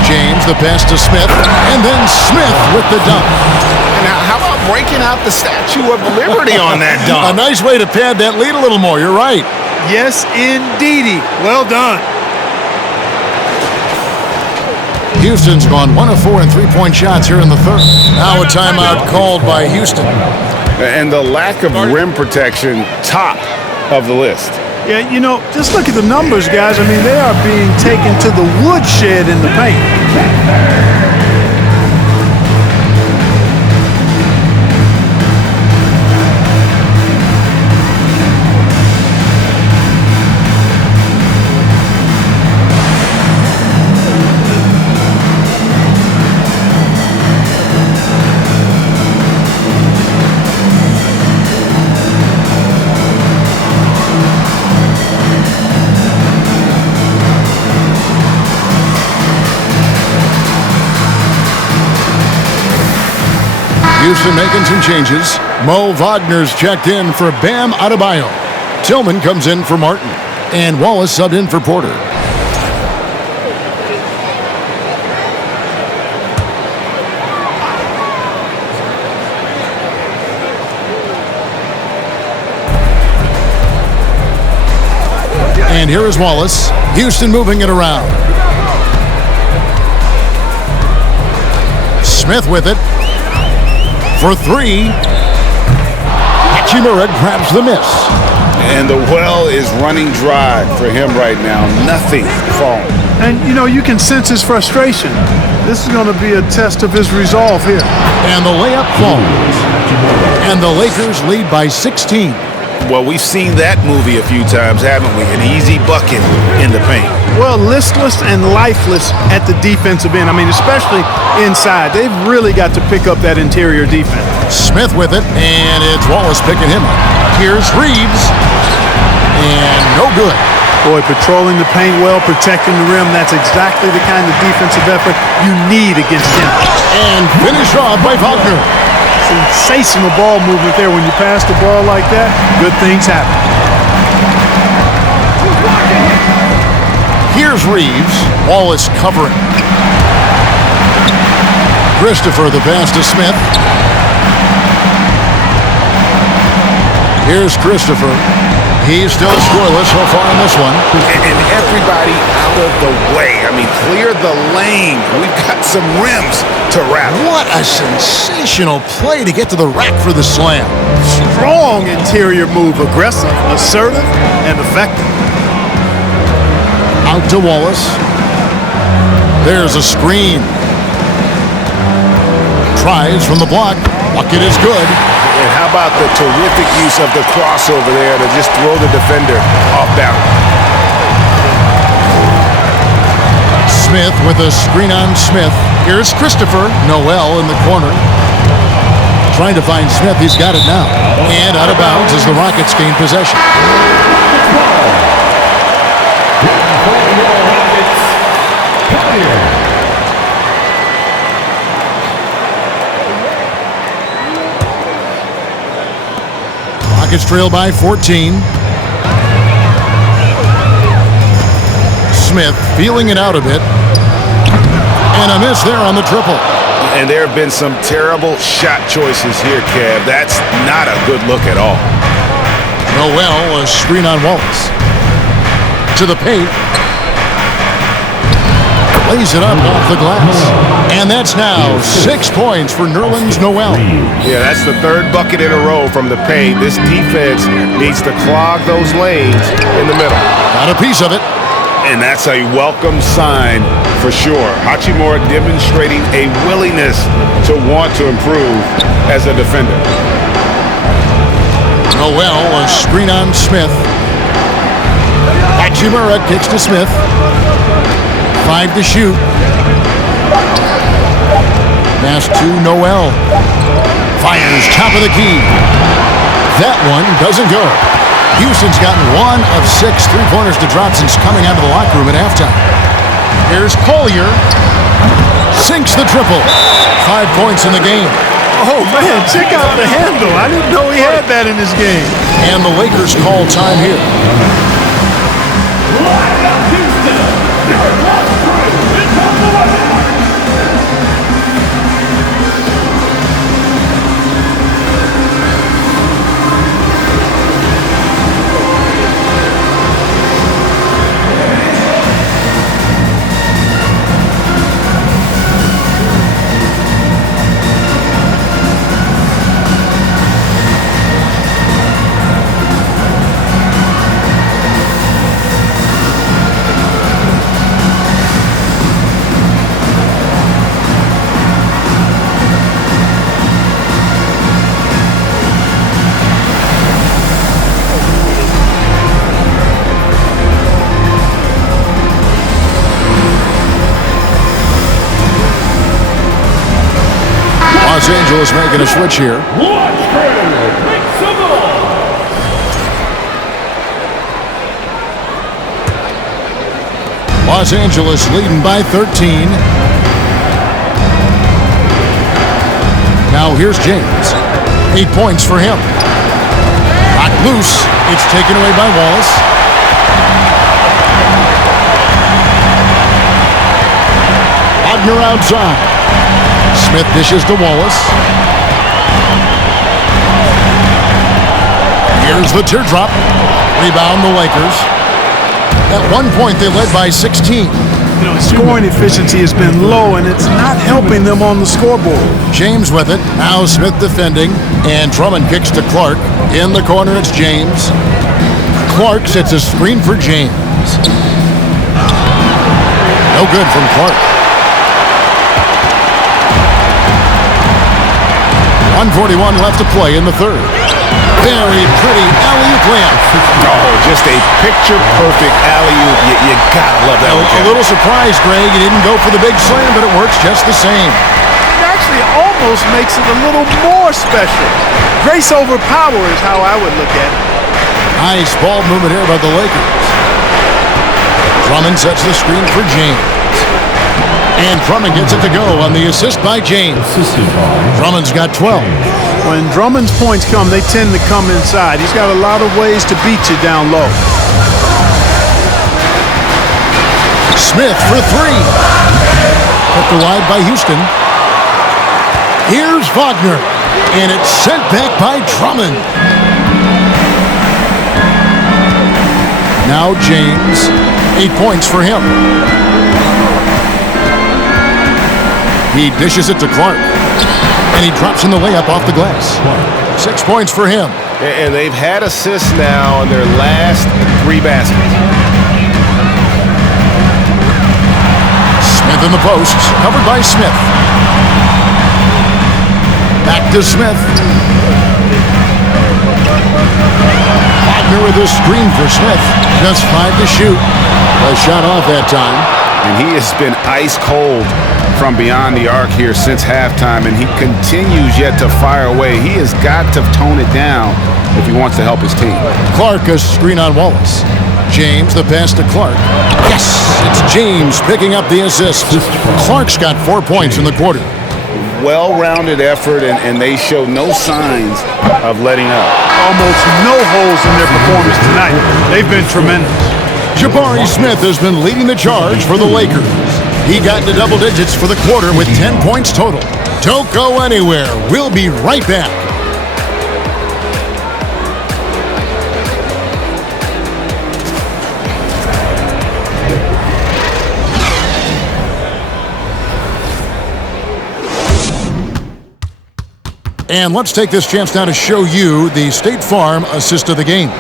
James, the pass to Smith, and then Smith with the dunk. Now, how about breaking out the Statue of Liberty on that dunk? A nice way to pad that lead a little more. You're right. Yes, indeedy. Well done. Houston's gone 1 of 4 in 3-point shots here in the third. Now a timeout called by Houston. And the lack of rim protection, top of the list. Yeah, you know, just look at the numbers, guys. I mean, they are being taken to the woodshed in the paint. Houston making some changes. Mo Wagner's checked in for Bam Adebayo. Tillman comes in for Martin. And Wallace subbed in for Porter. And here is Wallace. Houston moving it around. Smith with it. For 3. Hachimura grabs the miss. And the well is running dry for him right now. Nothing falling. And, you know, you can sense his frustration. This is going to be a test of his resolve here. And the layup falls. And the Lakers lead by 16. Well, we've seen that movie a few times, haven't we? An easy bucket in the paint. Well, listless and lifeless at the defensive end. I mean, especially inside. They've really got to pick up that interior defense. Smith with it, and it's Wallace picking him up. Here's Reeves. And no good. Boy, patrolling the paint well, protecting the rim. That's exactly the kind of defensive effort you need against him. And finished off by Wagner. Sensational ball movement there. When you pass the ball like that, good things happen. Here's Reeves. Wallace covering. Christopher, the pass to Smith. Here's Christopher. He's still scoreless so far in this one. And everybody out of the way. I mean, clear the lane. We've got some rims to wrap. What a sensational play to get to the rack for the slam. Strong interior move. Aggressive, assertive, and effective. Out to Wallace. There's a screen. Tries from the block. Bucket is good. And how about the terrific use of the crossover there to just throw the defender off balance. Smith with a screen on Smith. Here's Christopher. Noel in the corner. Trying to find Smith. He's got it now. And out of bounds as the Rockets gain possession. Rockets trail by 14. Smith feeling it out a bit. And a miss there on the triple. And there have been some terrible shot choices here, Kev. That's not a good look at all. Noel, a screen on Wallace. To the paint. Lays it up off the glass. And that's now 6 points for Nerlens Noel. Yeah, that's the third bucket in a row from the paint. This defense needs to clog those lanes in the middle. Got a piece of it. And that's a welcome sign for sure. Hachimura demonstrating a willingness to want to improve as a defender. Noel, a screen on Smith. Hachimura kicks to Smith. 5 to shoot. Pass to Noel. Fires top of the key. That one doesn't go. Houston's gotten 1 of 6 three-pointers to drop since coming out of the locker room at halftime. Here's Collier. Sinks the triple. 5 points in the game. Oh, man, check out the handle. I didn't know he had that in his game. And the Lakers call time here. Los Angeles making a switch here. Los Angeles leading by 13. Now here's James. 8 points for him. Knocked loose. It's taken away by Wallace. Wagner outside. Smith dishes to Wallace. Here's the teardrop. Rebound the Lakers. At one point, they led by 16. You know, scoring efficiency has been low, and it's not helping them on the scoreboard. James with it. Now Smith defending. And Drummond kicks to Clark. In the corner, it's James. Clark sets a screen for James. No good from Clark. 1:41 left to play in the third. Very pretty alley-oop layup. Oh, just a picture-perfect alley-oop. You gotta love that one. A little surprised, Greg. He didn't go for the big slam, but it works just the same. It actually almost makes it a little more special. Grace over power is how I would look at it. Nice ball movement here by the Lakers. Drummond sets the screen for James. And Drummond gets it to go on the assist by James. Drummond's got 12. When Drummond's points come, they tend to come inside. He's got a lot of ways to beat you down low. Smith for three. Kept wide by Houston. Here's Wagner, and it's sent back by Drummond. Now James, 8 points for him. He dishes it to Clark, and he drops in the layup off the glass. 6 points for him. And they've had assists now in their last 3 baskets. Smith in the post, covered by Smith. Back to Smith. Wagner with a screen for Smith. Just 5 to shoot. A shot off that time. And he has been ice cold from beyond the arc here since halftime, and he continues yet to fire away. He has got to tone it down if he wants to help his team. Clark, a screen on Wallace. James, the pass to Clark. Yes, it's James picking up the assist. Clark's got 4 points in the quarter. Well-rounded effort, and they show no signs of letting up. Almost no holes in their performance tonight. They've been tremendous. Jabari Smith has been leading the charge for the Lakers. He got into double digits for the quarter with 10 points total. Don't go anywhere. We'll be right back. And let's take this chance now to show you the State Farm assist of the game.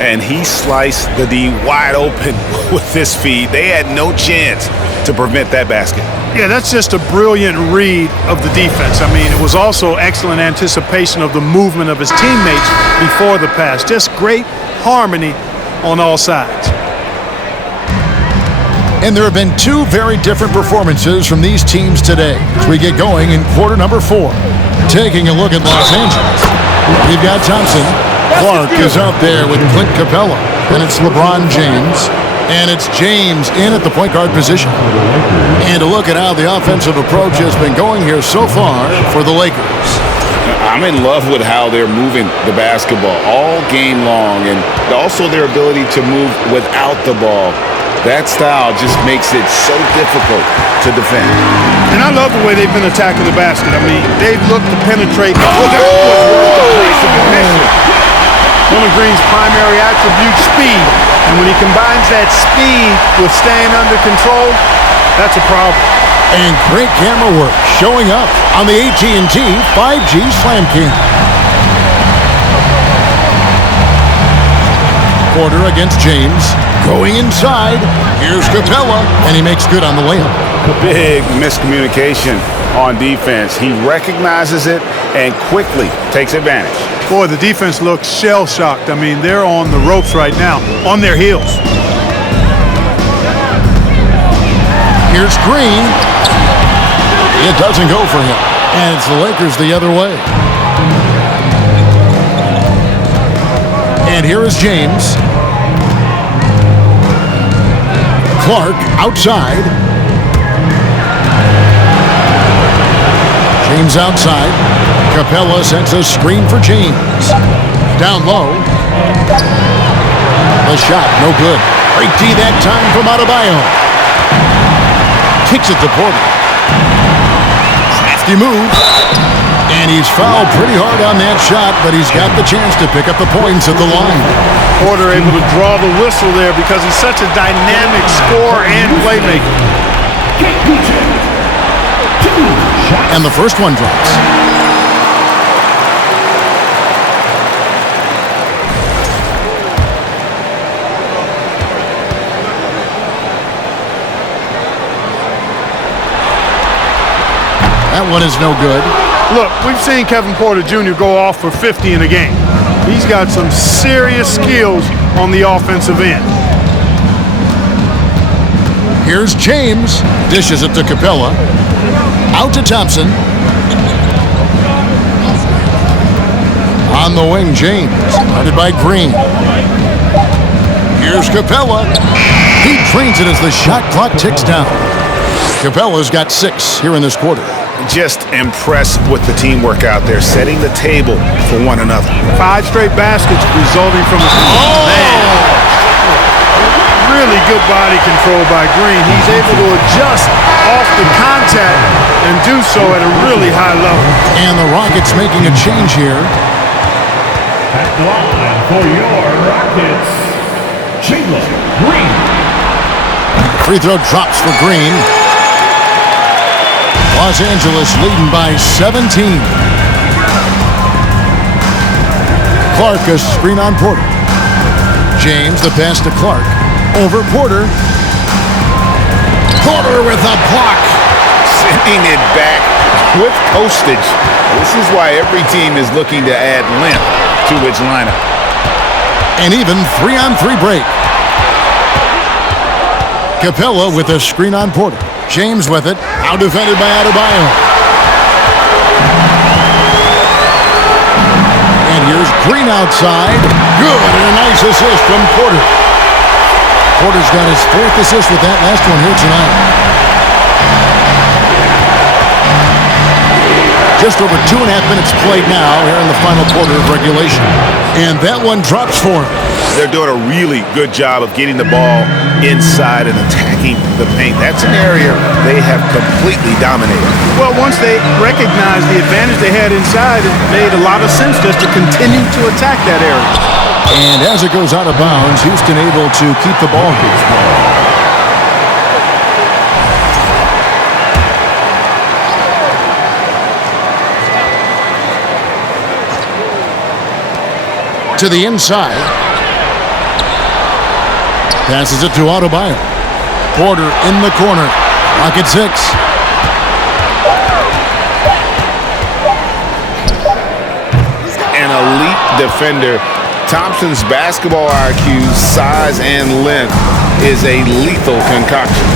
And he sliced the D wide open with this feed. They had no chance to prevent that basket. Yeah, that's just a brilliant read of the defense. I mean, it was also excellent anticipation of the movement of his teammates before the pass. Just great harmony on all sides. And there have been 2 very different performances from these teams today as we get going in quarter number 4. Taking a look at Los Angeles, we've got Thompson. Clark is out there with Clint Capella. And it's LeBron James. And it's James in at the point guard position. And to look at how the offensive approach has been going here so far for the Lakers. I'm in love with how they're moving the basketball all game long, and also their ability to move without the ball. That style just makes it so difficult to defend. And I love the way they've been attacking the basket. I mean, they've looked to penetrate. One of Green's primary attributes, speed. And when he combines that speed with staying under control, that's a problem. And great camera work showing up on the AT&T 5G Slam Cam. Porter against James. Going inside. Here's Capella, and he makes good on the layup. Big miscommunication on defense. He recognizes it and quickly takes advantage. Boy, the defense looks shell-shocked. I mean, they're on the ropes right now, on their heels. Here's Green. It doesn't go for him. And it's the Lakers the other way. And here is James. Clark outside. James outside. Capella sends a screen for James. Down low. The shot, no good. Great D that time from Adebayo. Kicks it to Porter. Crafty move. And he's fouled pretty hard on that shot, but he's got the chance to pick up the points at the line. Porter able to draw the whistle there because he's such a dynamic scorer and playmaker. And the first one drops. That one is no good. Look, we've seen Kevin Porter Jr. go off for 50 in a game. He's got some serious skills on the offensive end. Here's James. Dishes it to Capella. Out to Thompson. On the wing, James. Guarded by Green. Here's Capella. He drains it as the shot clock ticks down. Capella's got 6 here in this quarter. Just impressed with the teamwork out there, setting the table for one another. 5 straight baskets resulting from a man. Really good body control by Green. He's able to adjust off the contact and do so at a really high level. And the Rockets making a change here. At the line for your Rockets, Jalen Green. Free throw drops for Green. Los Angeles leading by 17. Clark, a screen on Porter. James, the pass to Clark. Over Porter. Porter with a block. Sending it back with postage. This is why every team is looking to add length to its lineup. An even 3-on-3 break. Capella with a screen on Porter. James with it. Out defended by Adebayo. And here's Green outside. Good, and a nice assist from Porter. Porter's got his 4th assist with that last one here tonight. Just over 2.5 minutes played now here in the final quarter of regulation. And that one drops for him. They're doing a really good job of getting the ball inside and attacking the paint. That's an area they have completely dominated. Well, once they recognized the advantage they had inside, it made a lot of sense just to continue to attack that area. And as it goes out of bounds, Houston able to keep the ball. To the inside. Passes it to Adebayo. Porter in the corner. Rocket 6. An elite defender. Thompson's basketball IQ, size, and length is a lethal concoction.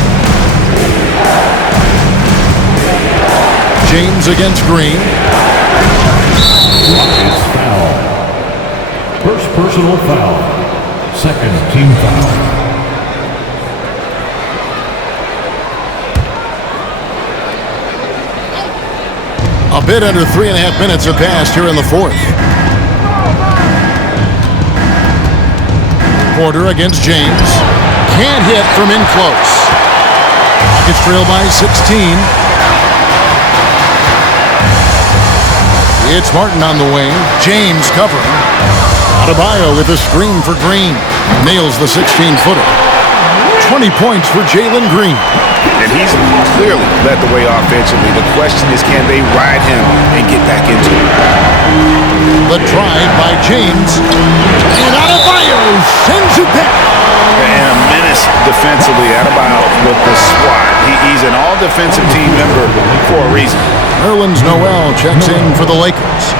James against Green. Rockets foul. First personal foul. Second team foul. A bit under 3.5 minutes have passed here in the 4th. Porter against James. Can't hit from in close. Rockets trail by 16. It's Martin on the wing. James covering. Adebayo with a screen for Green. Nails the 16-footer. 20 points for Jalen Green. And he's clearly led the way offensively. The question is, can they ride him and get back into it? The drive by James. And Adebayo sends it back. And a menace defensively. Adebayo with the swat. He's an all-defensive team member for a reason. Nerlens Noel checks in for the Lakers.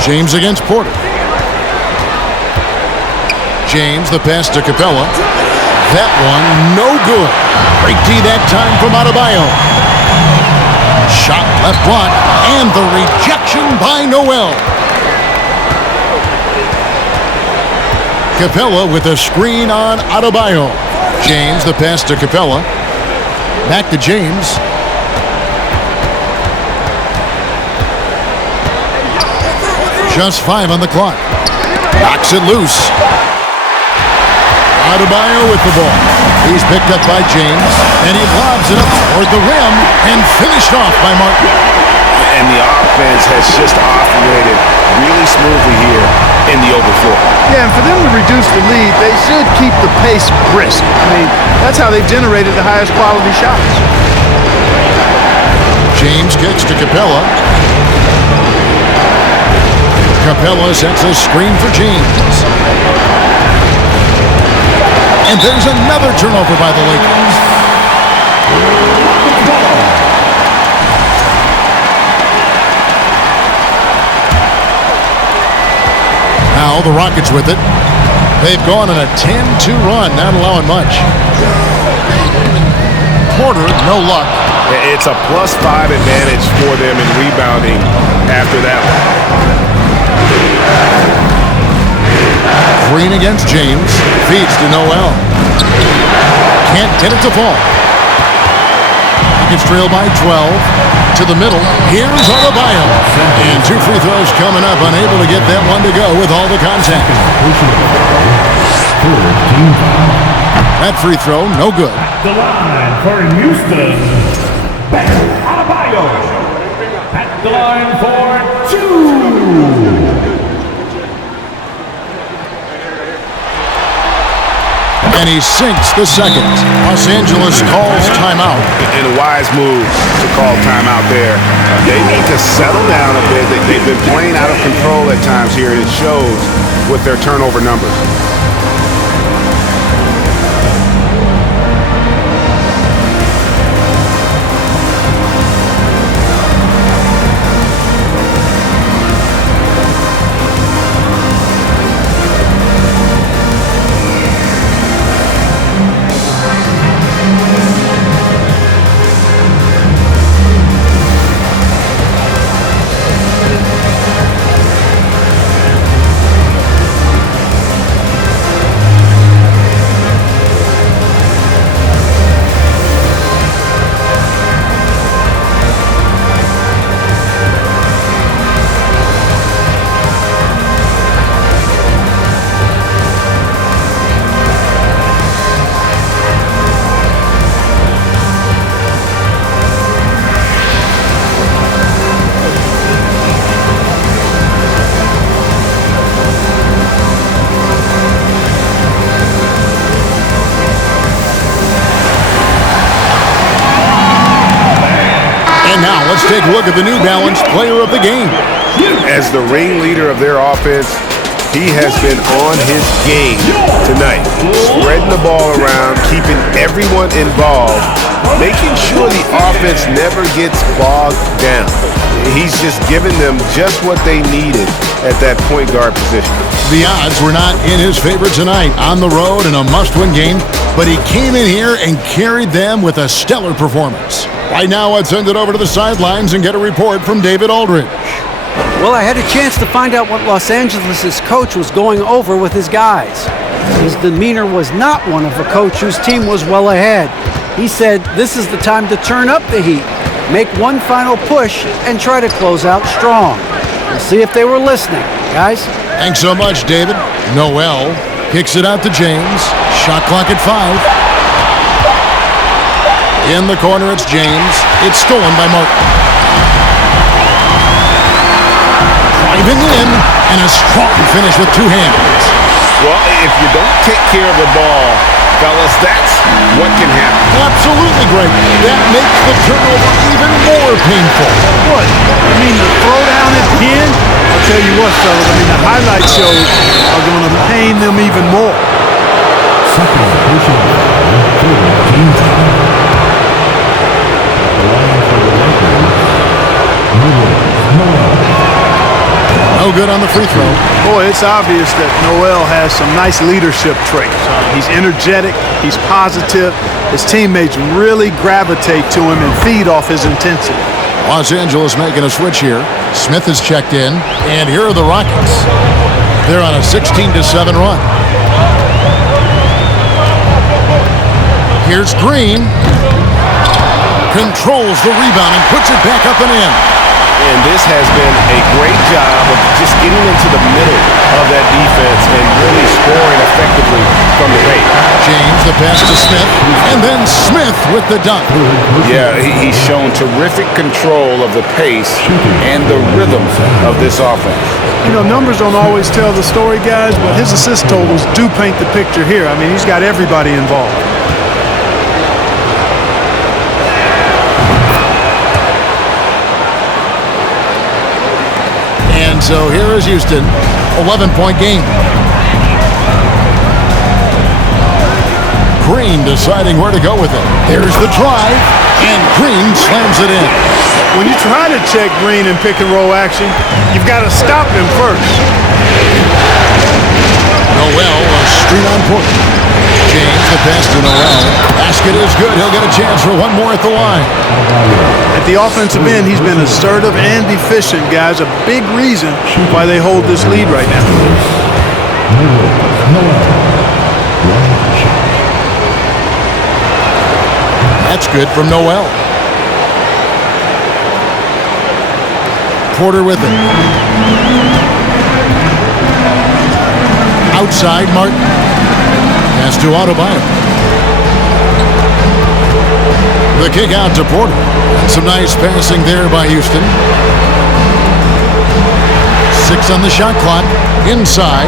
James against Porter. James, the pass to Capella. That one, no good. Break D that time from Adebayo. Shot left block, and the rejection by Noel. Capella with a screen on Adebayo. James, the pass to Capella. Back to James. Just 5 on the clock. Knocks it loose. Adebayo with the ball. He's picked up by James, and he lobs it up toward the rim and finished off by Martin. And the offense has just operated really smoothly here in the overflow. Yeah, and for them to reduce the lead, they should keep the pace brisk. I mean, that's how they've generated the highest quality shots. James kicks to Capella. Capella sets a screen for James. And there's another turnover by the Lakers. Now the Rockets with it. They've gone on a 10-2 run, not allowing much. Porter, no luck. It's a +5 advantage for them in rebounding after that one. Green against James. Feeds to Noel. can't get it to fall. It's trailed by 12. To the middle. Here's Adebayo. And 2 free throws coming up. Unable to get that one to go with all the contact. That free throw, no good. The line for Houston, Adebayo. At the line for 2. And he sinks the second. Los Angeles calls timeout. And a wise move to call timeout there. They need to settle down a bit. They've been playing out of control at times here, and it shows with their turnover numbers. Now let's take a look at the New Balance player of the game. As the ringleader of their offense, he has been on his game tonight. Spreading the ball around, keeping everyone involved, making sure the offense never gets bogged down. He's just giving them just what they needed at that point guard position. The odds were not in his favor tonight. On the road in a must-win game, but he came in here and carried them with a stellar performance. Right now, let's send it over to the sidelines and get a report from David Aldridge. Well, I had a chance to find out what Los Angeles' coach was going over with his guys. His demeanor was not one of a coach whose team was well ahead. He said this is the time to turn up the heat, make one final push, and try to close out strong. We'll see if they were listening, guys. Thanks so much, David. Noel kicks it out to James. Shot clock at 5. In the corner, it's James. It's stolen by Martin. Driving in, and a strong finish with 2 hands. Well, if you don't take care of the ball, fellas, that's what can happen. Absolutely great. That makes the turnover even more painful. What? I mean, the throwdown at the end? I'll tell you what, fellas. I mean, the highlight shows are going to pain them even more. Second pushing team time. No good on the free throw. Boy, it's obvious that Noel has some nice leadership traits. He's energetic, he's positive. His teammates really gravitate to him and feed off his intensity. Los Angeles making a switch here. Smith is checked in, and here are the Rockets. They're on a 16-7 run. Here's Green. Controls the rebound and puts it back up and in. And this has been a great job of just getting into the middle of that defense and really scoring effectively from the paint. James, the pass to Smith, and then Smith with the dunk. Yeah, he's shown terrific control of the pace and the rhythm of this offense. You know, numbers don't always tell the story, guys, but his assist totals do paint the picture here. I mean, he's got everybody involved. And so here is Houston, 11-point game. Green deciding where to go with it. There's the drive, and Green slams it in. When you try to check Green in pick and roll action, you've got to stop him first. Noel, a screen on Portland. James, the pass to Noel. Basket is good. He'll get a chance for one more at the line. At the offensive end, he's been assertive and efficient, guys. A big reason why they hold this lead right now. That's good from Noel. Porter with it. Outside, Martin. Pass to Adebayo. The kick out to Porter. Some nice passing there by Houston. 6 on the shot clock. Inside.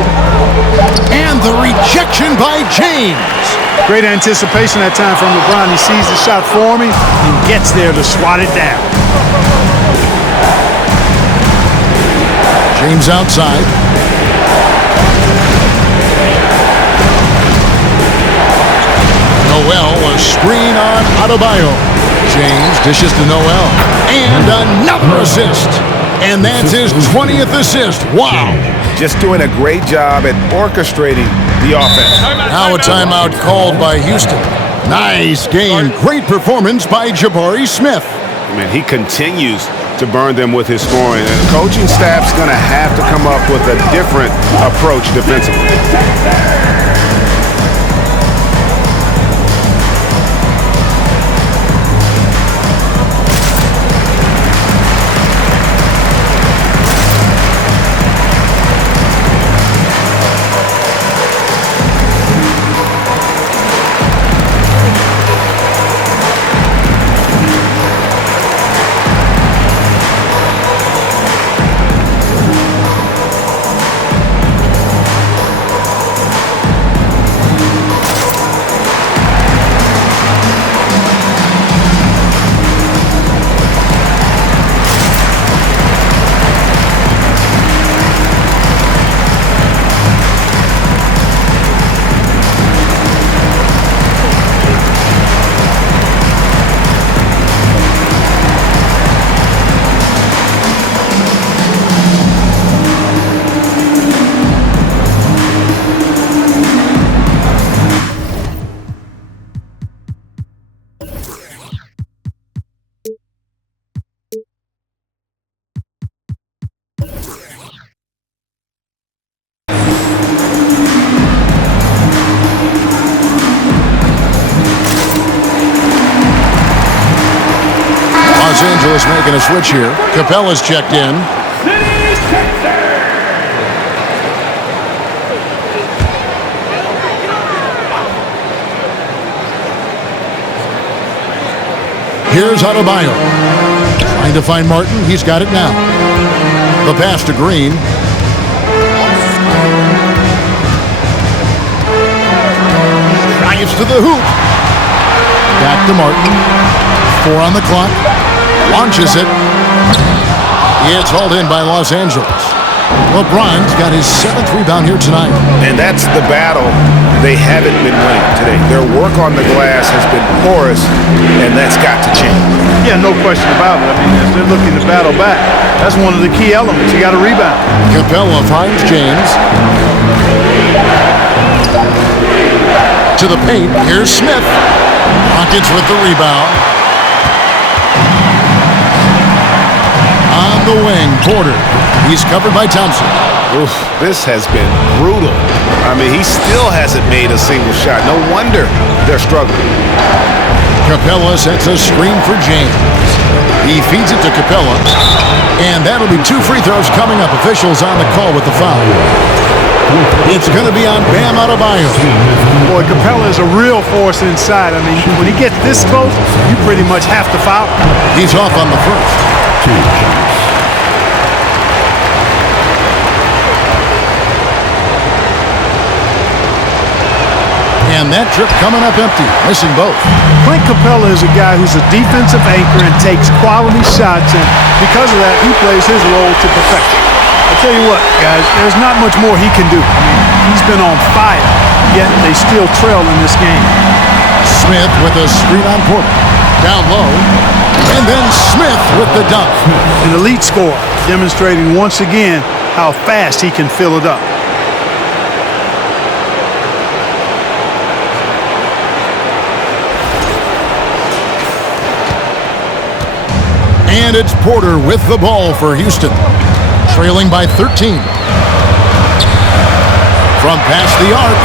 And the rejection by James. Great anticipation that time from LeBron. He sees the shot forming and gets there to swat it down. James outside. Noel, a screen on Adebayo. James dishes to Noel. And another assist. And that's his 20th assist. Wow. Just doing a great job at orchestrating the offense. Now a timeout called by Houston. Nice game. Great performance by Jabari Smith. I mean, he continues to burn them with his scoring. And the coaching staff's going to have to come up with a different approach defensively. Los Angeles making a switch here. Capella's checked in. Here's Adebayo. Trying to find Martin. He's got it now. The pass to Green. Drives to the hoop. Back to Martin. 4 on the clock. Launches it. It's hauled in by Los Angeles. LeBron's got his 7th rebound here tonight. And that's the battle they haven't been winning today. Their work on the glass has been porous, and that's got to change. Yeah, no question about it. I mean, as they're looking to battle back, that's one of the key elements. You got to rebound. Capella finds James. To the paint. Here's Smith. Rockets with the rebound. On the wing, Porter. He's covered by Thompson. Oof, this has been brutal. I mean, he still hasn't made a single shot. No wonder they're struggling. Capella sets a screen for James. He feeds it to Capella. And that'll be 2 free throws coming up. Officials on the call with the foul. It's going to be on Bam Adebayo. Boy, Capella is a real force inside. I mean, when he gets this close, you pretty much have to foul. He's off on the first. And that trip coming up empty, missing both. Clint Capella is a guy who's a defensive anchor and takes quality shots, and because of that, he plays his role to perfection. I'll tell you what, guys, there's not much more he can do. I mean, he's been on fire, yet they still trail in this game. Smith with a screen on Porter. Down low. And then Smith with the dunk. An elite scorer, demonstrating once again how fast he can fill it up. And it's Porter with the ball for Houston. Trailing by 13. From past the arc.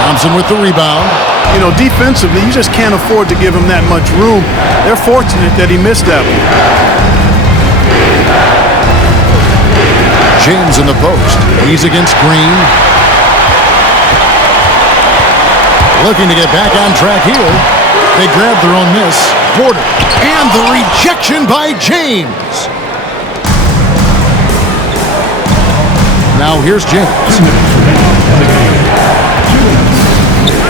Thompson with the rebound. You know, defensively, you just can't afford to give him that much room. They're fortunate that he missed that one. James in the post. He's against Green. Looking to get back on track here. They grab their own miss. Porter. And the rejection by James. Now here's James.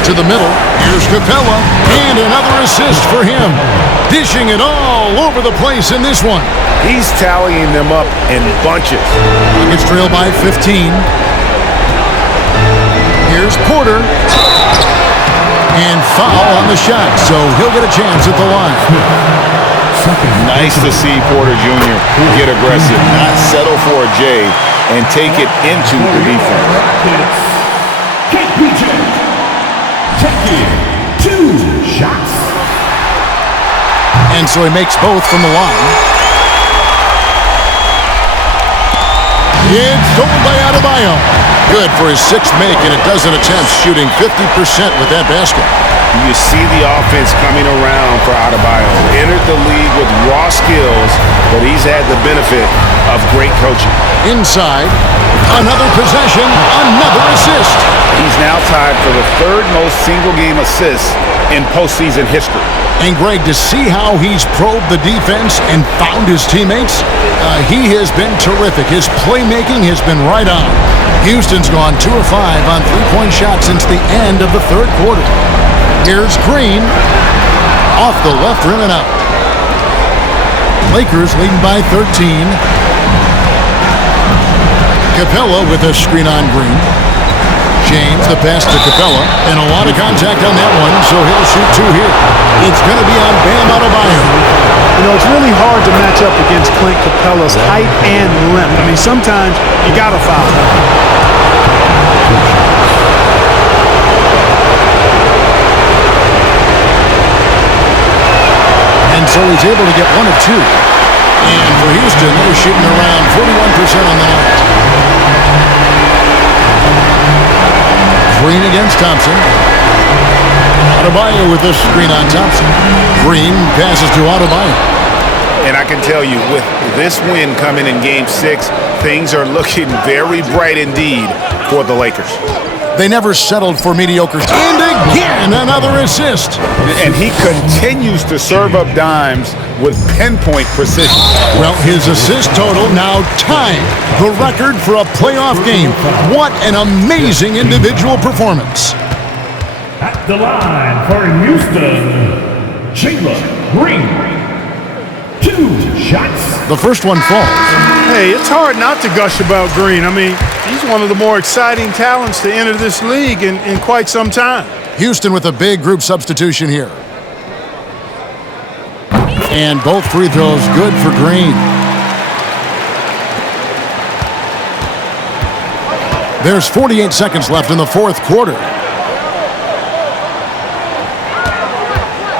To the middle. Here's Capella. And another assist for him. Dishing it all over the place in this one. He's tallying them up in bunches. Nuggets trail by 15. Here's Porter. And foul on the shot, so he'll get a chance at the line. Nice to see Porter Jr. get aggressive, not settle for a J, and take it into the defense. Taking 2 shots. And so he makes both from the line. It's stolen by Adebayo. Good for his 6th make and a dozen attempts, shooting 50% with that basket. You see the offense coming around for Adebayo. Entered the league with raw skills, but he's had the benefit of great coaching. Inside, another possession, another assist. He's now tied for the 3rd most single-game assists in postseason history. And Greg, to see how he's probed the defense and found his teammates, he has been terrific. His playmaking has been right on. Houston's gone 2 of 5 on 3-point shots since the end of the 3rd quarter. Here's Green, off the left rim and out. Lakers leading by 13. Capella with a screen on Green. James, the pass to Capella, and a lot of contact on that one, so he'll shoot 2 here. It's going to be on Bam Adebayo. You know, it's really hard to match up against Clint Capella's height and length. I mean, sometimes you got to foul him. And so he's able to get 1 of 2. And for Houston, they're shooting around 41% on the night. Green against Thompson. Adebayo with the screen on Thompson. Green passes to Adebayo. And I can tell you, with this win coming in Game 6, things are looking very bright indeed for the Lakers. They never settled for mediocre. And again, another assist. And he continues to serve up dimes with pinpoint precision. Well, his assist total now tied the record for a playoff game. What an amazing individual performance. At the line for Houston, Jalen Green. 2 shots. The first one falls. Hey, it's hard not to gush about Green. I mean, he's one of the more exciting talents to enter this league in quite some time. Houston with a big group substitution here. And both free throws good for Green. There's 48 seconds left in the 4th quarter.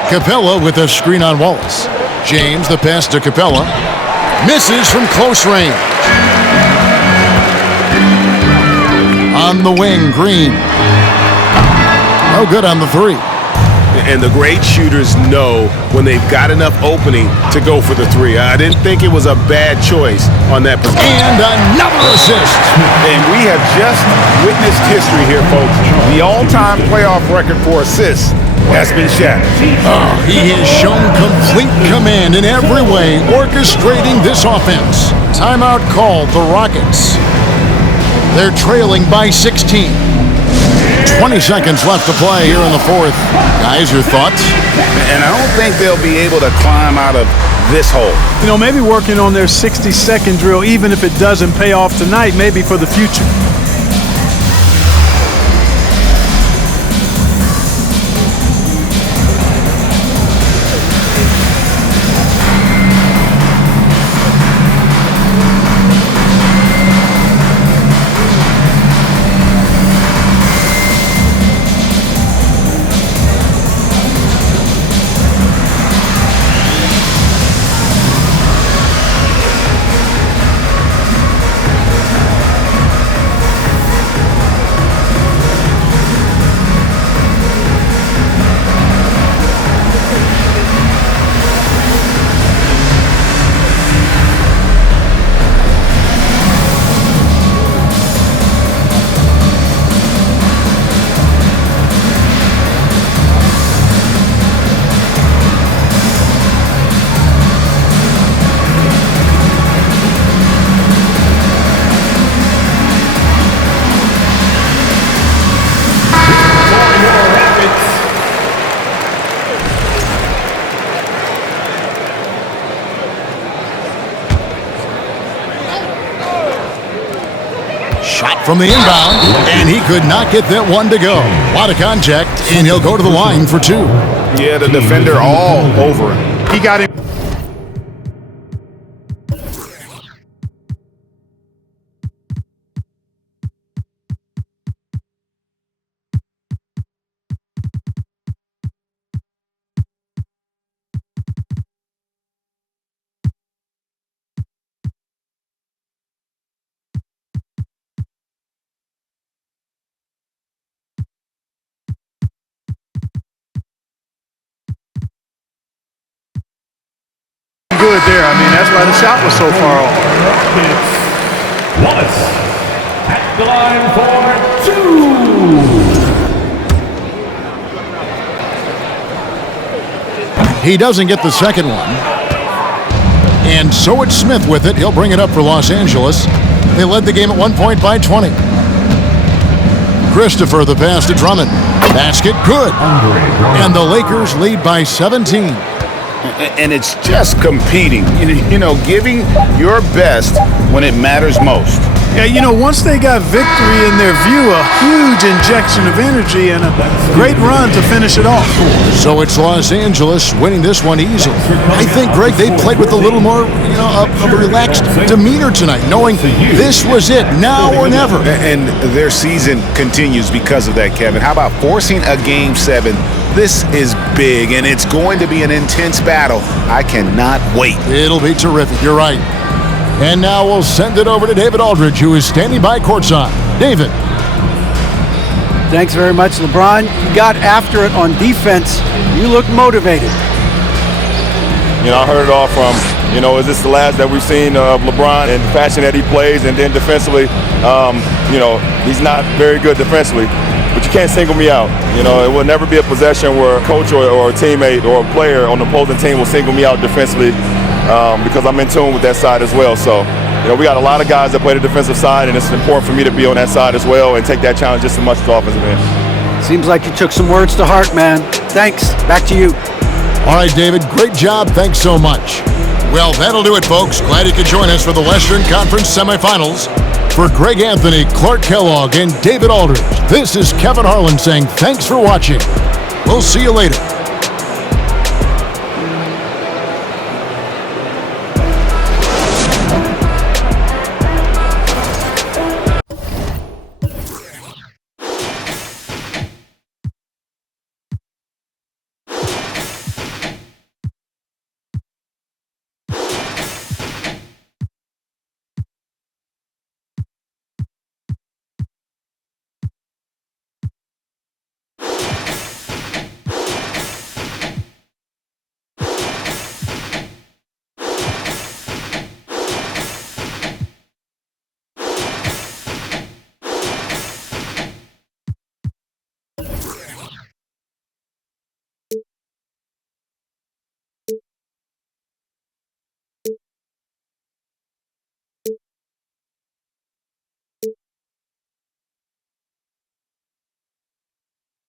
Capella with a screen on Wallace. James, the pass to Capella. Misses from close range. On the wing, Green. No good on the 3. And the great shooters know when they've got enough opening to go for the 3. I didn't think it was a bad choice on that position. And another assist. And we have just witnessed history here, folks. The all-time playoff record for assists has been shattered. He has shown complete command in every way, orchestrating this offense. Timeout called the Rockets. They're trailing by 16. 20 seconds left to play here in the 4th. Guys, your thoughts? And I don't think they'll be able to climb out of this hole. You know, maybe working on their 60-second drill, even if it doesn't pay off tonight, maybe for the future. Shot from the inbound, and he could not get that one to go. A lot of contact, and he'll go to the line for two. Yeah, the defender all over him. He got him. Good there. I mean, that's why the shot was so far off. Wallace at the line for 2. He doesn't get the second one. And so it's Smith with it. He'll bring it up for Los Angeles. They led the game at 1 point by 20. Christopher, the pass to Drummond. Basket, good. And the Lakers lead by 17. And it's just competing, you know, giving your best when it matters most. Yeah, you know, once they got victory in their view, a huge injection of energy and a great run to finish it off. So it's Los Angeles winning this one easily. I think, Greg, they played with a little more, of a relaxed demeanor tonight, knowing this was it, now or never. And their season continues because of that, Kevin. How about forcing a Game 7? This is big, and it's going to be an intense battle. I cannot wait. It'll be terrific. You're right. And now we'll send it over to David Aldridge, who is standing by courtside. David. Thanks very much, LeBron. You got after it on defense. You look motivated. You know, I heard it all from, is this the last that we've seen of LeBron and the passion that he plays? And then defensively, he's not very good defensively. But you can't single me out. It will never be a possession where a coach or a teammate or a player on the opposing team will single me out defensively because I'm in tune with that side as well. So, we got a lot of guys that play the defensive side, and it's important for me to be on that side as well and take that challenge just as much as the offensive end. Seems like you took some words to heart, man. Thanks. Back to you. All right, David, great job. Thanks so much. Well, that'll do it, folks. Glad you could join us for the Western Conference semifinals. For Greg Anthony, Clark Kellogg, and David Aldridge, this is Kevin Harlan saying thanks for watching. We'll see you later.